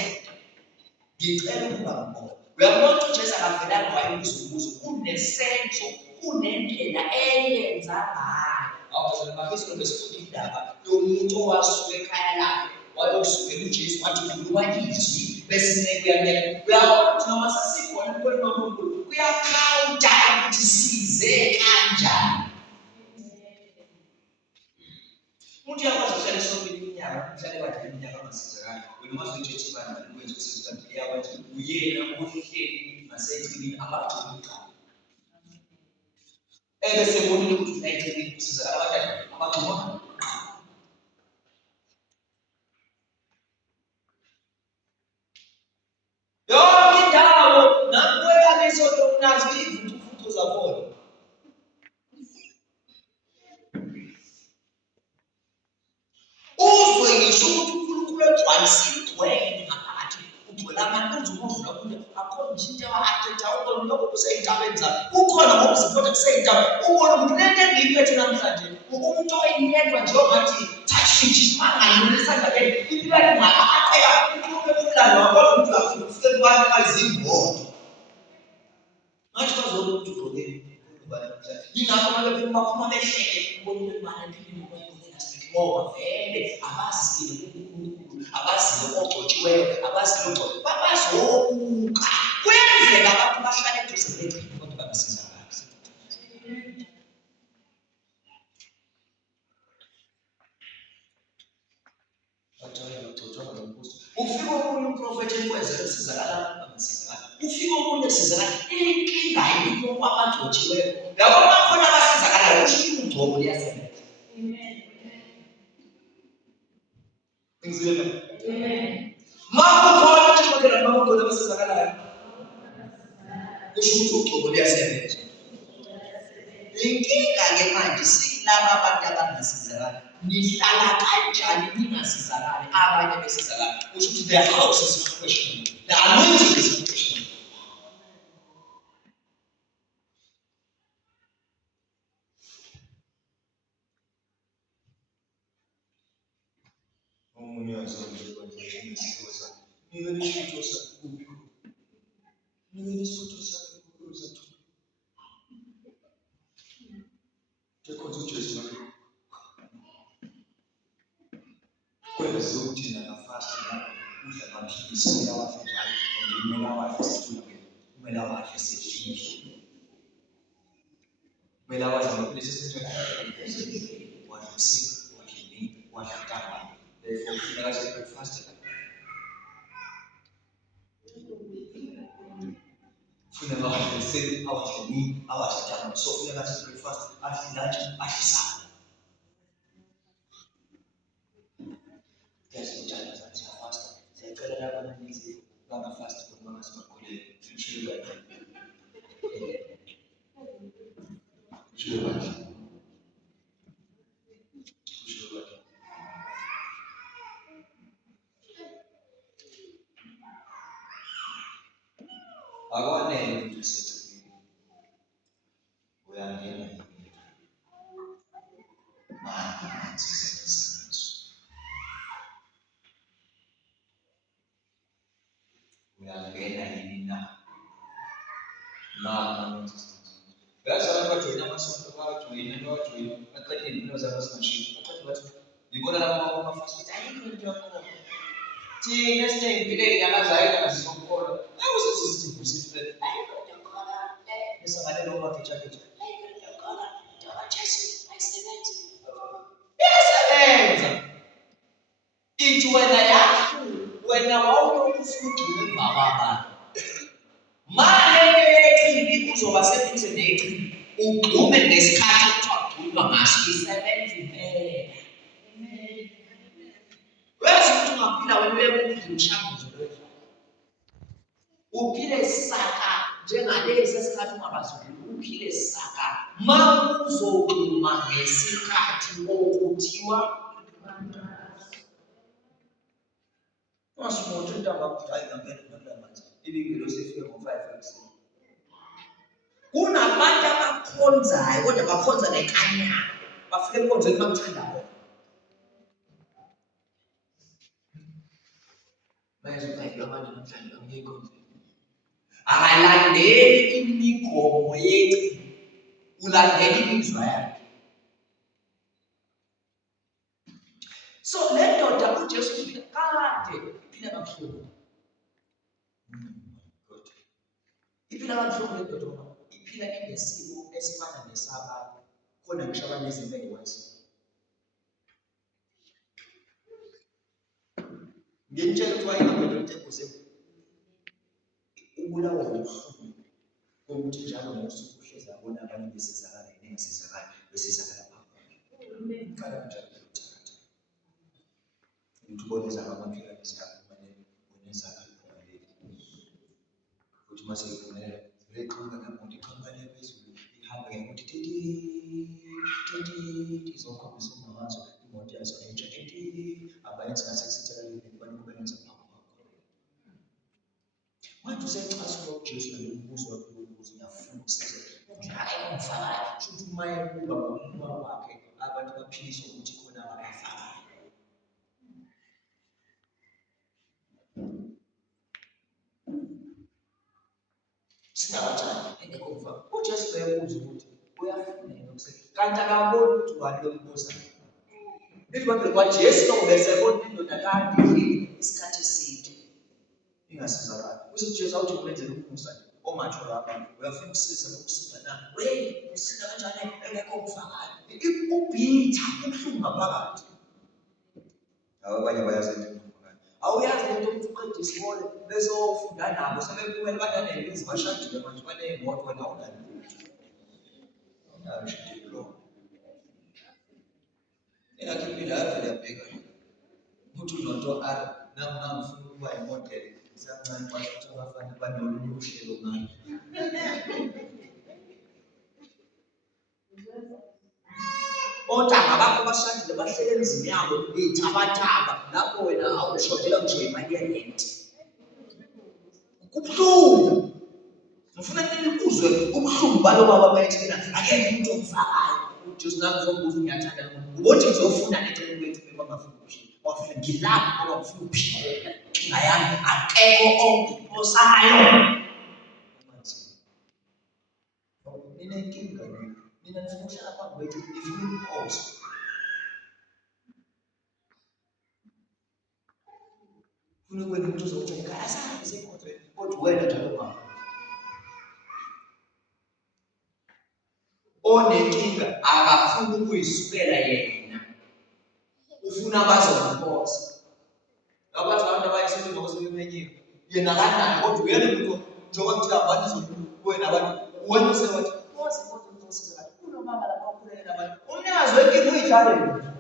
ngicela ukuba ngibona. Uyabona ukuthi uJesu akavelanga wayebuza umbuzo kunesenzo kunendlela eyenza ngayo awuzona mafisa besifunda indaba yomuntu owasuka ekhaya lakhe wayosukela uJesu wathi ukhuluma izwi bese kuyamela. Uyabona ukuthi noma sesikhona kukhona umuntu kuyakhawunta ukuthi size kanjani. Umuntu uyakwazi ukuhlala sombili iminyaka uhlale kade iminyaka angasizakali wena ungaze ujethi bani ukwenza usizakala yakwathi uyena ohleli ngaseceleni abantu bokuqala bese bonile ukuthi unayiceleni usizakala abantu yonke indawo nakuwela besonto kunazo izivuthu zakhona. Uzwe ngisho ukuthi uNkulunkulu egcwele ngaphakathi ugcwele abantu uzokudlula kude akhona nje into akhetha ukubona lokho kuseyintabeni zakhe ukhona ngokuzibona kuseyintabeni ubona ukuthi lento engiyiphethe namhlanje umuntu oyedwa nje ongathi touch me isimangalo esandleni impilo yakhe ngaqhela uqhubeke umlando wabona ukuthi uyafika ufike kubantu bayizimbodo ngathi bazobona ukuthi ugqoke yingakho baphuma behleke ubonile ubani empilweni ngoba vele abazile uNkulunkulu abazile ogcotshiweyo abazile ogcotshiweyo bazobuka kwenzeka abantu bahlale eduze neqhinga kodwa bangasizakali. Ufike omunye umprofethi ekwenzela ukusizakala abantu bangasizakali ufike omunye esizakala inkinga yikho kwabagcotshiweyo yabo bakhona abasizakalayo kusho ukuthi ugcobo liyasebenza. Amen. Makukhona ukuthi bakela makukhona abasizakalayo kusho ukuthi ugcobo liyasebenza. Inkinga ke manje silaba abantu abangasizakali nihlala kanjani ningasizakali abanye besizakali kusho ukuthi the house is questionable, the anointing is questionable. Omunye wazona ngishosa kuphi Niwe isithuthi sakhe ukuze Jekhonza uJesu wakhe. Kwenza ukuthi nakafasta la udla amaphilisi uyawadla njalo and kumele awadle sithula kumele awadle sefinish. Kumele awadle amaphilisi esenjani wadle ekuseni, wadle emini, wadle ntambama. Therefore kufuneka kahle breakfast. Funeka awadle ekuseni, awadle emini, awadle ntambama. So funeka kahle breakfast, adle lunch, adle supper. Fast for months, akwanele ukuthi usecibini uyangena manje sisebenza uyangena yini na mama yazi abantu bajoyina amasonto bajoyina baqede impilo zabo zingashintsha baqede bathi ngibona labo bafasa ukuthi ayikho into yakho thina sinempilo yamazayo nasizokholwa awusizithi sithi ayikho into yakho esangane lo makecha kecha ayikho into yakho ndoba Jesu ayisebenzi yasebenza ithi wena yakho wena wawulokufuna ugcine bababa manje eqhibi uzoba seduze neqhibi ugqume ngesikhathi okuthiwa ugqunywa ngaso isebenzi impela. Amen. Wazi ukuthi ungaphila wena uyekudla umshanguzo lokho uphile saka njengalesi esikhathi ungabazulu uphile saka mawuzogquma ngesikhathi okuthiwa Masimoto intaba kudayi ngempela ngalamanzi ibingelo sefike ngo5 ekuseni. Kunabantu abakhonzayo kodwa bakhonza nekanyana bafike ekhonzweni bakuthanda bona. Manje uphela manje namhlanje angekho akalandeli imigomo yethu ulandela imizwa yakhe. So le ndoda uJesu ufika kade iphila kabuhlungu. Iphila kabuhlungu le ndoda iphila inesimo esifana nesabanye khona ngisho abanezimbe eyiwazi. Ngiyentshela ukuthi wayengaphethe umthenguze ubulawa ubuhlungu ukuthi njalo ngosuku uhlezi abona abanye besizakala nengasizakala besizakala phakathi. Kala njalo uthakatha. Utuboneza amaphila ezakho manje unezakho kuphumelele. Futhi mase iphumelela leqhubeka ngamuntu iqhamuka phezulu ihamba ngokuthi titi izokhombisa umngazo imoto yazo entsha abayenza ngasekusithaleni bani kube nenza phakathi. Manje usecasula uJesu nalokubuzo wakhe ukuthi ngiyafuna ukusiza hayi ngifakayo futhi umaye kuba ngokuba wakhe abantu baphiliswa ukuthi khona abafakayo. Singabathandi engekho mfaka uJesu uyabuza ukuthi uyafuna ukusebenza kanti akaboni ukuthi ubani lokubuza. Ngizobe kwaJesu nobesebona indoda kade isikhathi eside ingasizakala. UseJesu awuthi kumenzela umusa nje ongatsho lapha uyafuna ukusiza nokusiza na usiza kanjani engekho mfakayo ubhitha ubuhlungu ngaphakathi. Abanye bayazenza awuyazi lento ukuthi uqede isikole bese ufunda nabo sebekumele bananemizi bashadile manje baneyimoto wena unani lutho. Ngiyashidilo. Yakhe impilo yavele yabheka ukuthi unonto nangifuna ukuba imodel ngisancane basho abafana banolunye uhlelo ngami. Otanga bakho bashadile bahlele emizini yabo ithabathaba lapho wena awushodela nje imali yerent. Kubuhlungu. Ngifuna nikuzwe ubuhlungu balo baba bayithina akekho umuntu omfakayo. uJesu nakuzobuza ngiyathanda ukuthi ngizofuna necela kwethu bangafuna ukuphila. Wafuna ngilapha ngoba ngifuna ukuphila. Inga yami akekho ongiphosayo. unenkinga mina ngifuna ukuhlala phambi kwethu ngifuna ukuphosa. Funa ukwenza umuntu ozokuthi asahambe sekhontreni kodwa wena njalo ungaphi. Onenkinga akafuni ukuyisukela yena, ufuna abazomposa. Ngabathi abantu abayisebenza ngokusebenyenyewe yena akanayo kodwa uyena umuntu njengoba kuthiwa abantu wena abantu wena usewathi phosa kodwa uzosiza kahle. Kunomama lapha okhulekela abantu umnikazi wenkinga uyidlale yena.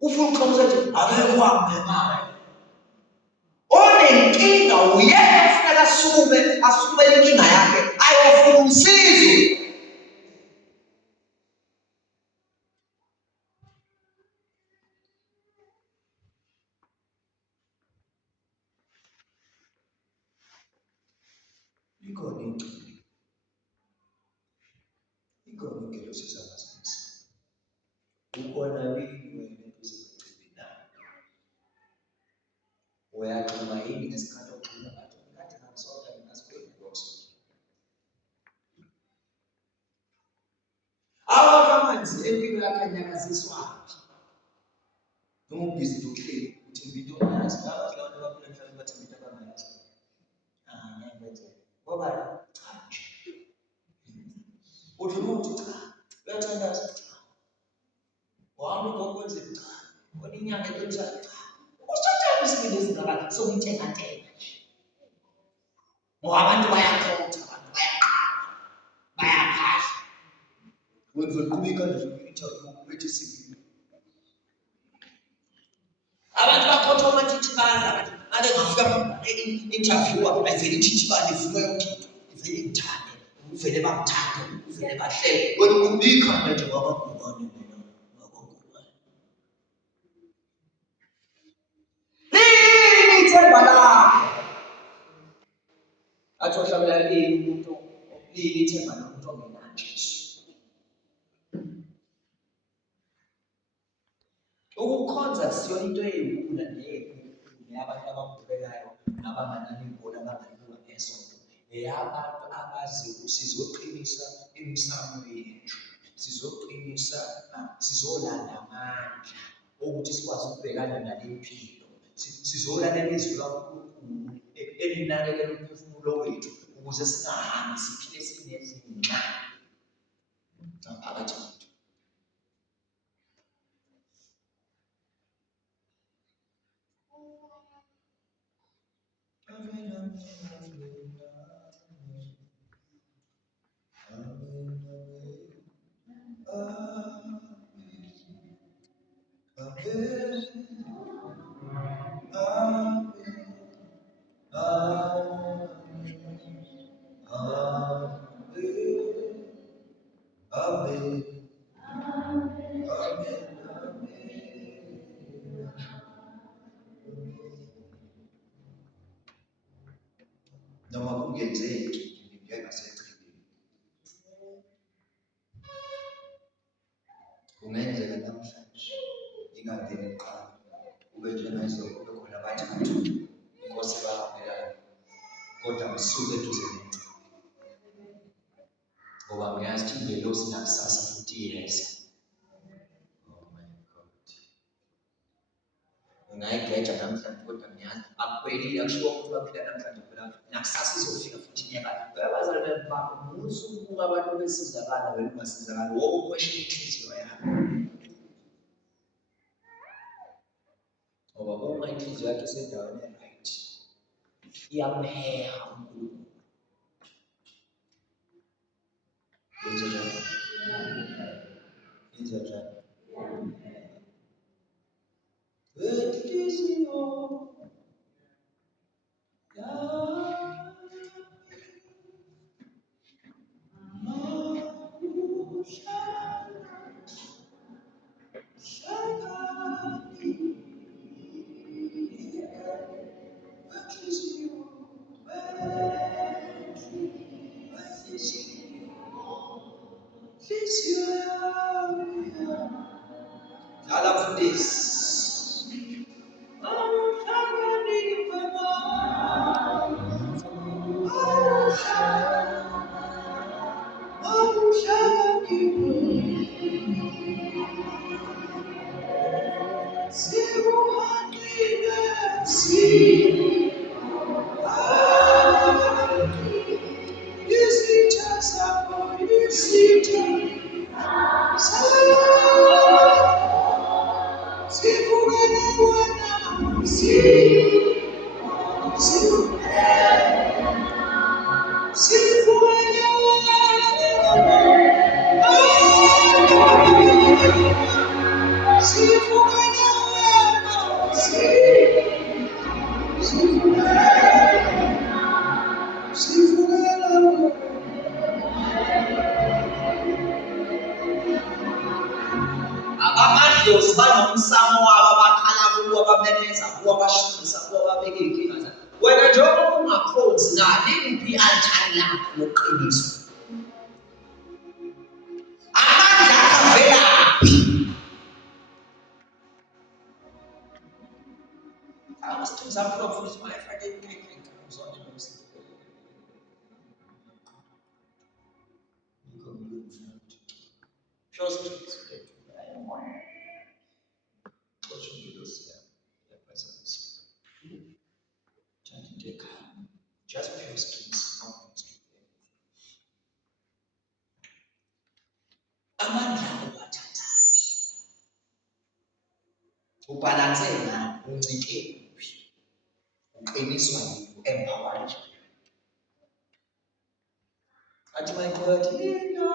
Ufuna ukuxoxa nje akekho wamemayo. Onenkinga uyena kufanele asukumele inkinga yakhe ayofuna usizo. Ikhona inkinga osizamazisa. Ukhona yini wena uzimcimbi na? Uyagxuma yini ngesikhathi ogxuma ngathi ngathi ngisonta ngingasikweni lokho. Amanzi empilo yakhe anyakaziswaphi? Noma ubhizi uhleli uthi impilo ongayazi ngabathi abantu abaphila emhlabeni bathi impilo abangayazi. Ngiyakwenza. Ngoba cha nje. Uthi cha, uyathandaza cha. Wami ngokwenza cha. Oninyanga ethenja cha. Usithatha isibindi esingaka sokutenga nje. Ngoba abantu bayakhotha, abantu bayaphahla. Wezoqhubeka nje interview bethi CV. Abantu bakhotha amathithi bala ake ngafika interview ayivele ithithi bala ivume yonke into. Ivele ithande, uvele bamthande, uvele bahlele. Wena uqhubeka nje ngabangubani mina ngabangubani. Ithemba lakho. Athi ohlabela umuntu ithemba lomuntu ongenaJesu. Ukukhonza siyo into eyikhula neyabantu ababukelayo nabanganani ibhola abangayibuka ngesonto. Eyabantu abazi sizoqinisa imisamo yethu, sizoqinisa, sizolanda amandla ukuthi sikwazi ukubhekana nale mpilo. Sizolalela izwi laNkulunkulu elinakekela umphefumulo wethu ukuze singahambi siphile sinezinqa. Phakathi noma kungenzeki ngibheka ngasechibini. Kungenzeka namhlanje ingaveli kuqala ube njena izolo khona bathi inkosi bahambelana kodwa msuke eduze nengcebo. Ngoba ngiyazi ukuthi ingelosi nakusasa futhi iyeza. Oh my God. Ungayigeja namhlanje kodwa ngiyazi akuphelile akushiwo ukuthi baphila namhlanje phela nakusasa izofika futhi inyaka. Bayabazalwane bami musubuka abantu besizakala wena ungasizakala woke ukweshela inhliziyo yakho. Ngoba uma inhliziyo yakho isendaweni e-right iyamheha uNkulunkulu. Yenza njani? Yenza njani? Inhliziyo Abamadlozi banomsamo wabo abakhala kuwo abamemeza kuwo abashisa kuwo ababeka iy'nkinga zabo. Wena njengoba ungakhonzi likuphi i-altari lakho lokuqiniswa? Amandla akho avelaphi? Abasiqinisa kakhulu futhi mayefake zonke nomsindo. Pure streets. Just pure streets. Amandla uwathathaphi? Ubhalanse ngani? Uncike kuphi? Uqiniswa yini? U-empowered njani? Athi mayiqola athi nina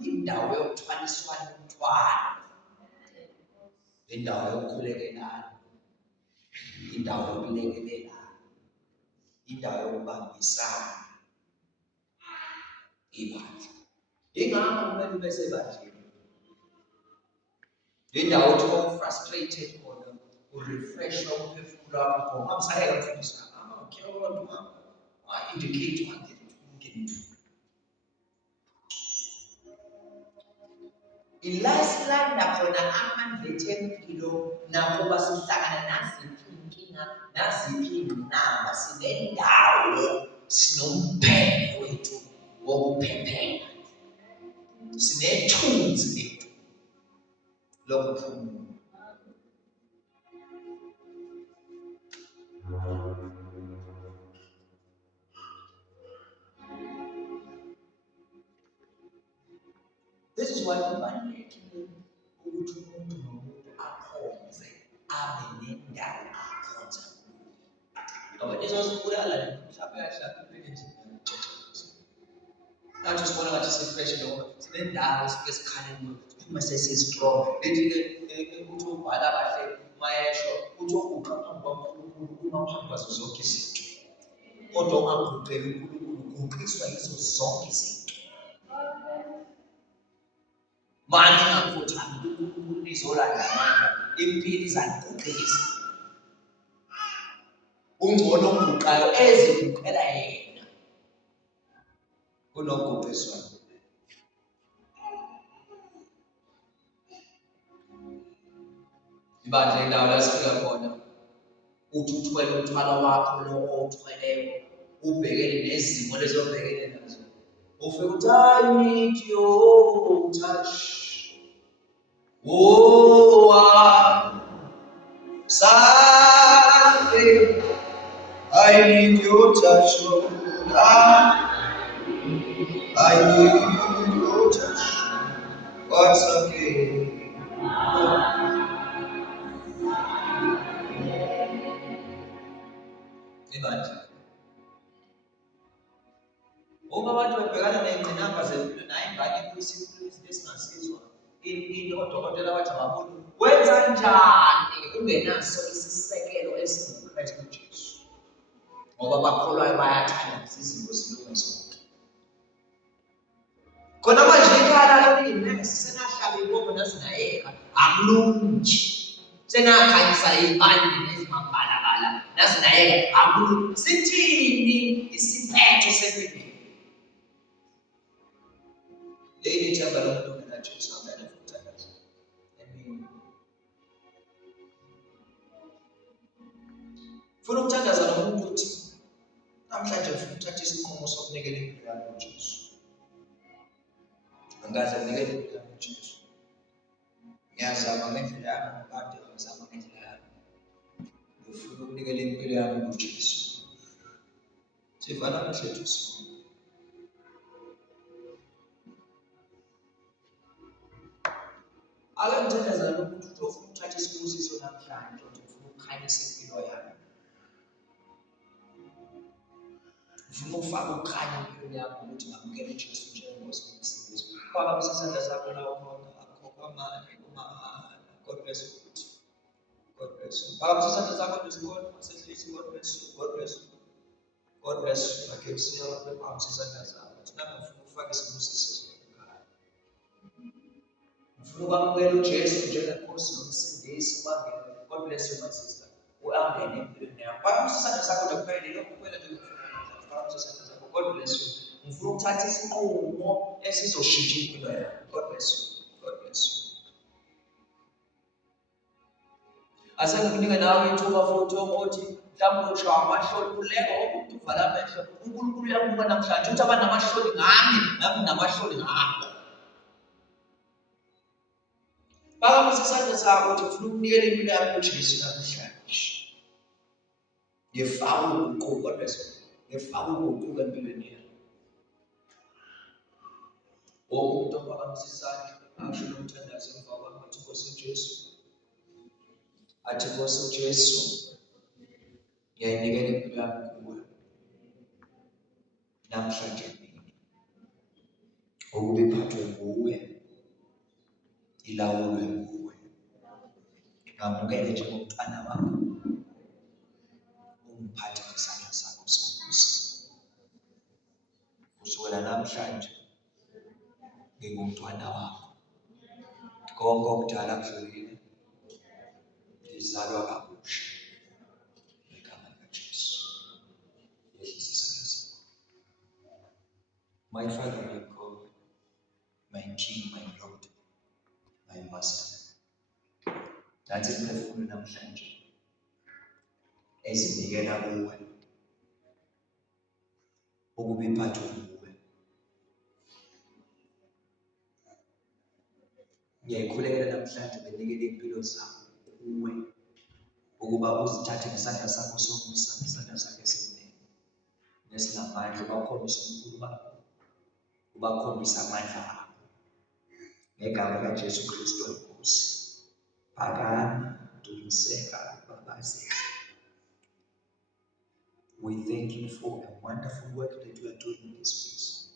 indawo yokuthwaliswa umthwalo, indawo yokukhulekela, indawo yokulekelela, indawo yokubambisana, ibandla. Ingakho kumele ube sebandleni. Indawo othi frustrated khona, urefreshwa umphefumulo wakho khona. Ungamsayeka mfundisi wami, indicate ilasilanda khona amandla ethempilo nakuba sihlangana naziphi inkinga, naziphi iy'ngqinamba, sinendawo, sinomphelo wethu wokuphephela, sinethunzi lethu lokuphumula. This is why kubalulekile ukuthi umuntu nomuntu akhonze, abe nendawo akhonza kuyo. Abanye sizosibulala mhlawumbe kahle nje. Nathi sibona ngathi sifresh noma sinendawo esike sikhale kuyo uma sesi-strong. Bethi-ke ukuthi ubhala kahle mayesho ukuthi uguqa phambi kwaNkulunkulu uma phambi kwazo zonke izinto. Kodwa ungaguqeli uNkulunkulu, uguqiswa yizo zonke izinto. Manje ngakhothama uNkulunkulu izolanda amandla, impilo izaniguqisa. Ungcono oguqayo eziguqela yena kunoguqiswa. Ibandla indawo lasifika khona uthi uthwele umthwalo wakho lo owuthweleyo, ubhekene nezimo lezobhekene nazo. Ufike uthi I need your touch. Oh, something. I need your touch, Lord. I need your touch. Once again. Imagine. Uma abantu bebhekana ney'ngqinamba zempilo naye ingane kuyisikhulu esingasizwa odokotela bathi ababoni wenza njani ungenaso isisekelo esinguKristu Jesu, ngoba abakholwayo bayathanda izinto zilunge zonke. Khona manje ikhala lomini sisenahlaba inkomo nasinayeka akulungi. Senakhanyisa iy'pande nezimabhalabala nasinayeka akulungi. Sithini isiphetho sempilo? Leli ithemba lomuntu ongenaJesu angeke futhandaza. Amen. Funa ukuthandaza nomuntu uthi namhlanje ufuna ukuthatha isinqumo sokunikela impilo yakho kuJesu. Angaze nginikele impilo yakho kuJesu. Ngiyazama ngendlela yami ngaphandle ngizama ngendlela yami. Ngifuna ukunikela impilo yami kuJesu. Sivala amehlo ethu sonke. Ake ngithandaza nomuntu uthi ufuna ukuthatha isibusiso namhlanje uthi ufuna ukukhanyisa impilo yami. Ufuna ukufaka ukukhanya empilweni yakho ukuthi ngamukele uJesu njengenkosi nomsindisi. Phakamisa isandla sakho la ukhona akukho amandla kumahhala. God bless you. God bless you. Phakamisa isandla sakho nje sikhona masehlisi. God bless you. God bless you. God bless you. Akhe kusiya abantu phakamisa isandla sakho. Thina ngifuna ukufaka isibusiso ekhaya. Ngifuna ukwamukela uJesu njengenkosi nomsindisi ubangele. God bless you my sister. Uangene empilweni yakho. Phakamisa isandla sakho nokuphela lokho kuphela nje ngifuna. God bless you. Ngifuna ukuthatha isinqumo esizoshintsha impilo yakho. God bless you. God bless you. Asengikunika nawe ithuba futhi ukuthi mhlawumbe ushawa amahloni kuleka ukuthi uvala amehlo. uNkulunkulu uyakubuka namhlanje uthi abantu namahloni ngami namahloni ngami. Phakamisa isandla sakho ukuthi ufuna ukunikela impilo yakho kuJesu namhlanje. Ngifaka uguquko. God bless you. Ngifaka uguquko empilweni yakho. Umuntu ophakamisa isandla asho nomthandazo emva kwami athi Nkosi uJesu. Athi Nkosi uJesu, ngiyayinikela impilo yami kuwe namhlanje mina. Ukuba iphathwe nguwe, ilawulwe nguwe. Ngamukele njengomntwana wakho. Ungiphathe ngesandla sakho sokubusa. Kusukela namhlanje ngingumntwana wakho. Konke okudala kudlulile. Ngizalwa kabusha. Ngegama likaJesu. Yehlisa isandla sakho. My Father, my God, my King, my Lord, my Master. Nathi imphefumulo namhlanje ezinikela kuwe. Ukuba iphathwe nguwe. Ngiyayikhulekela namhlanje nginikele impilo zakho kuwe. Ukuba uzithathe ngesandla sakho sokubusa, ngesandla sakho esinene. Nesinamandla ubakhombise ubukhulu bakho. Ubakhombise amandla akho. Ngegama likaJesu Kristu inkosi. Phakama, dumiseka, babazeka. We thank you for a wonderful work that you are doing in this place.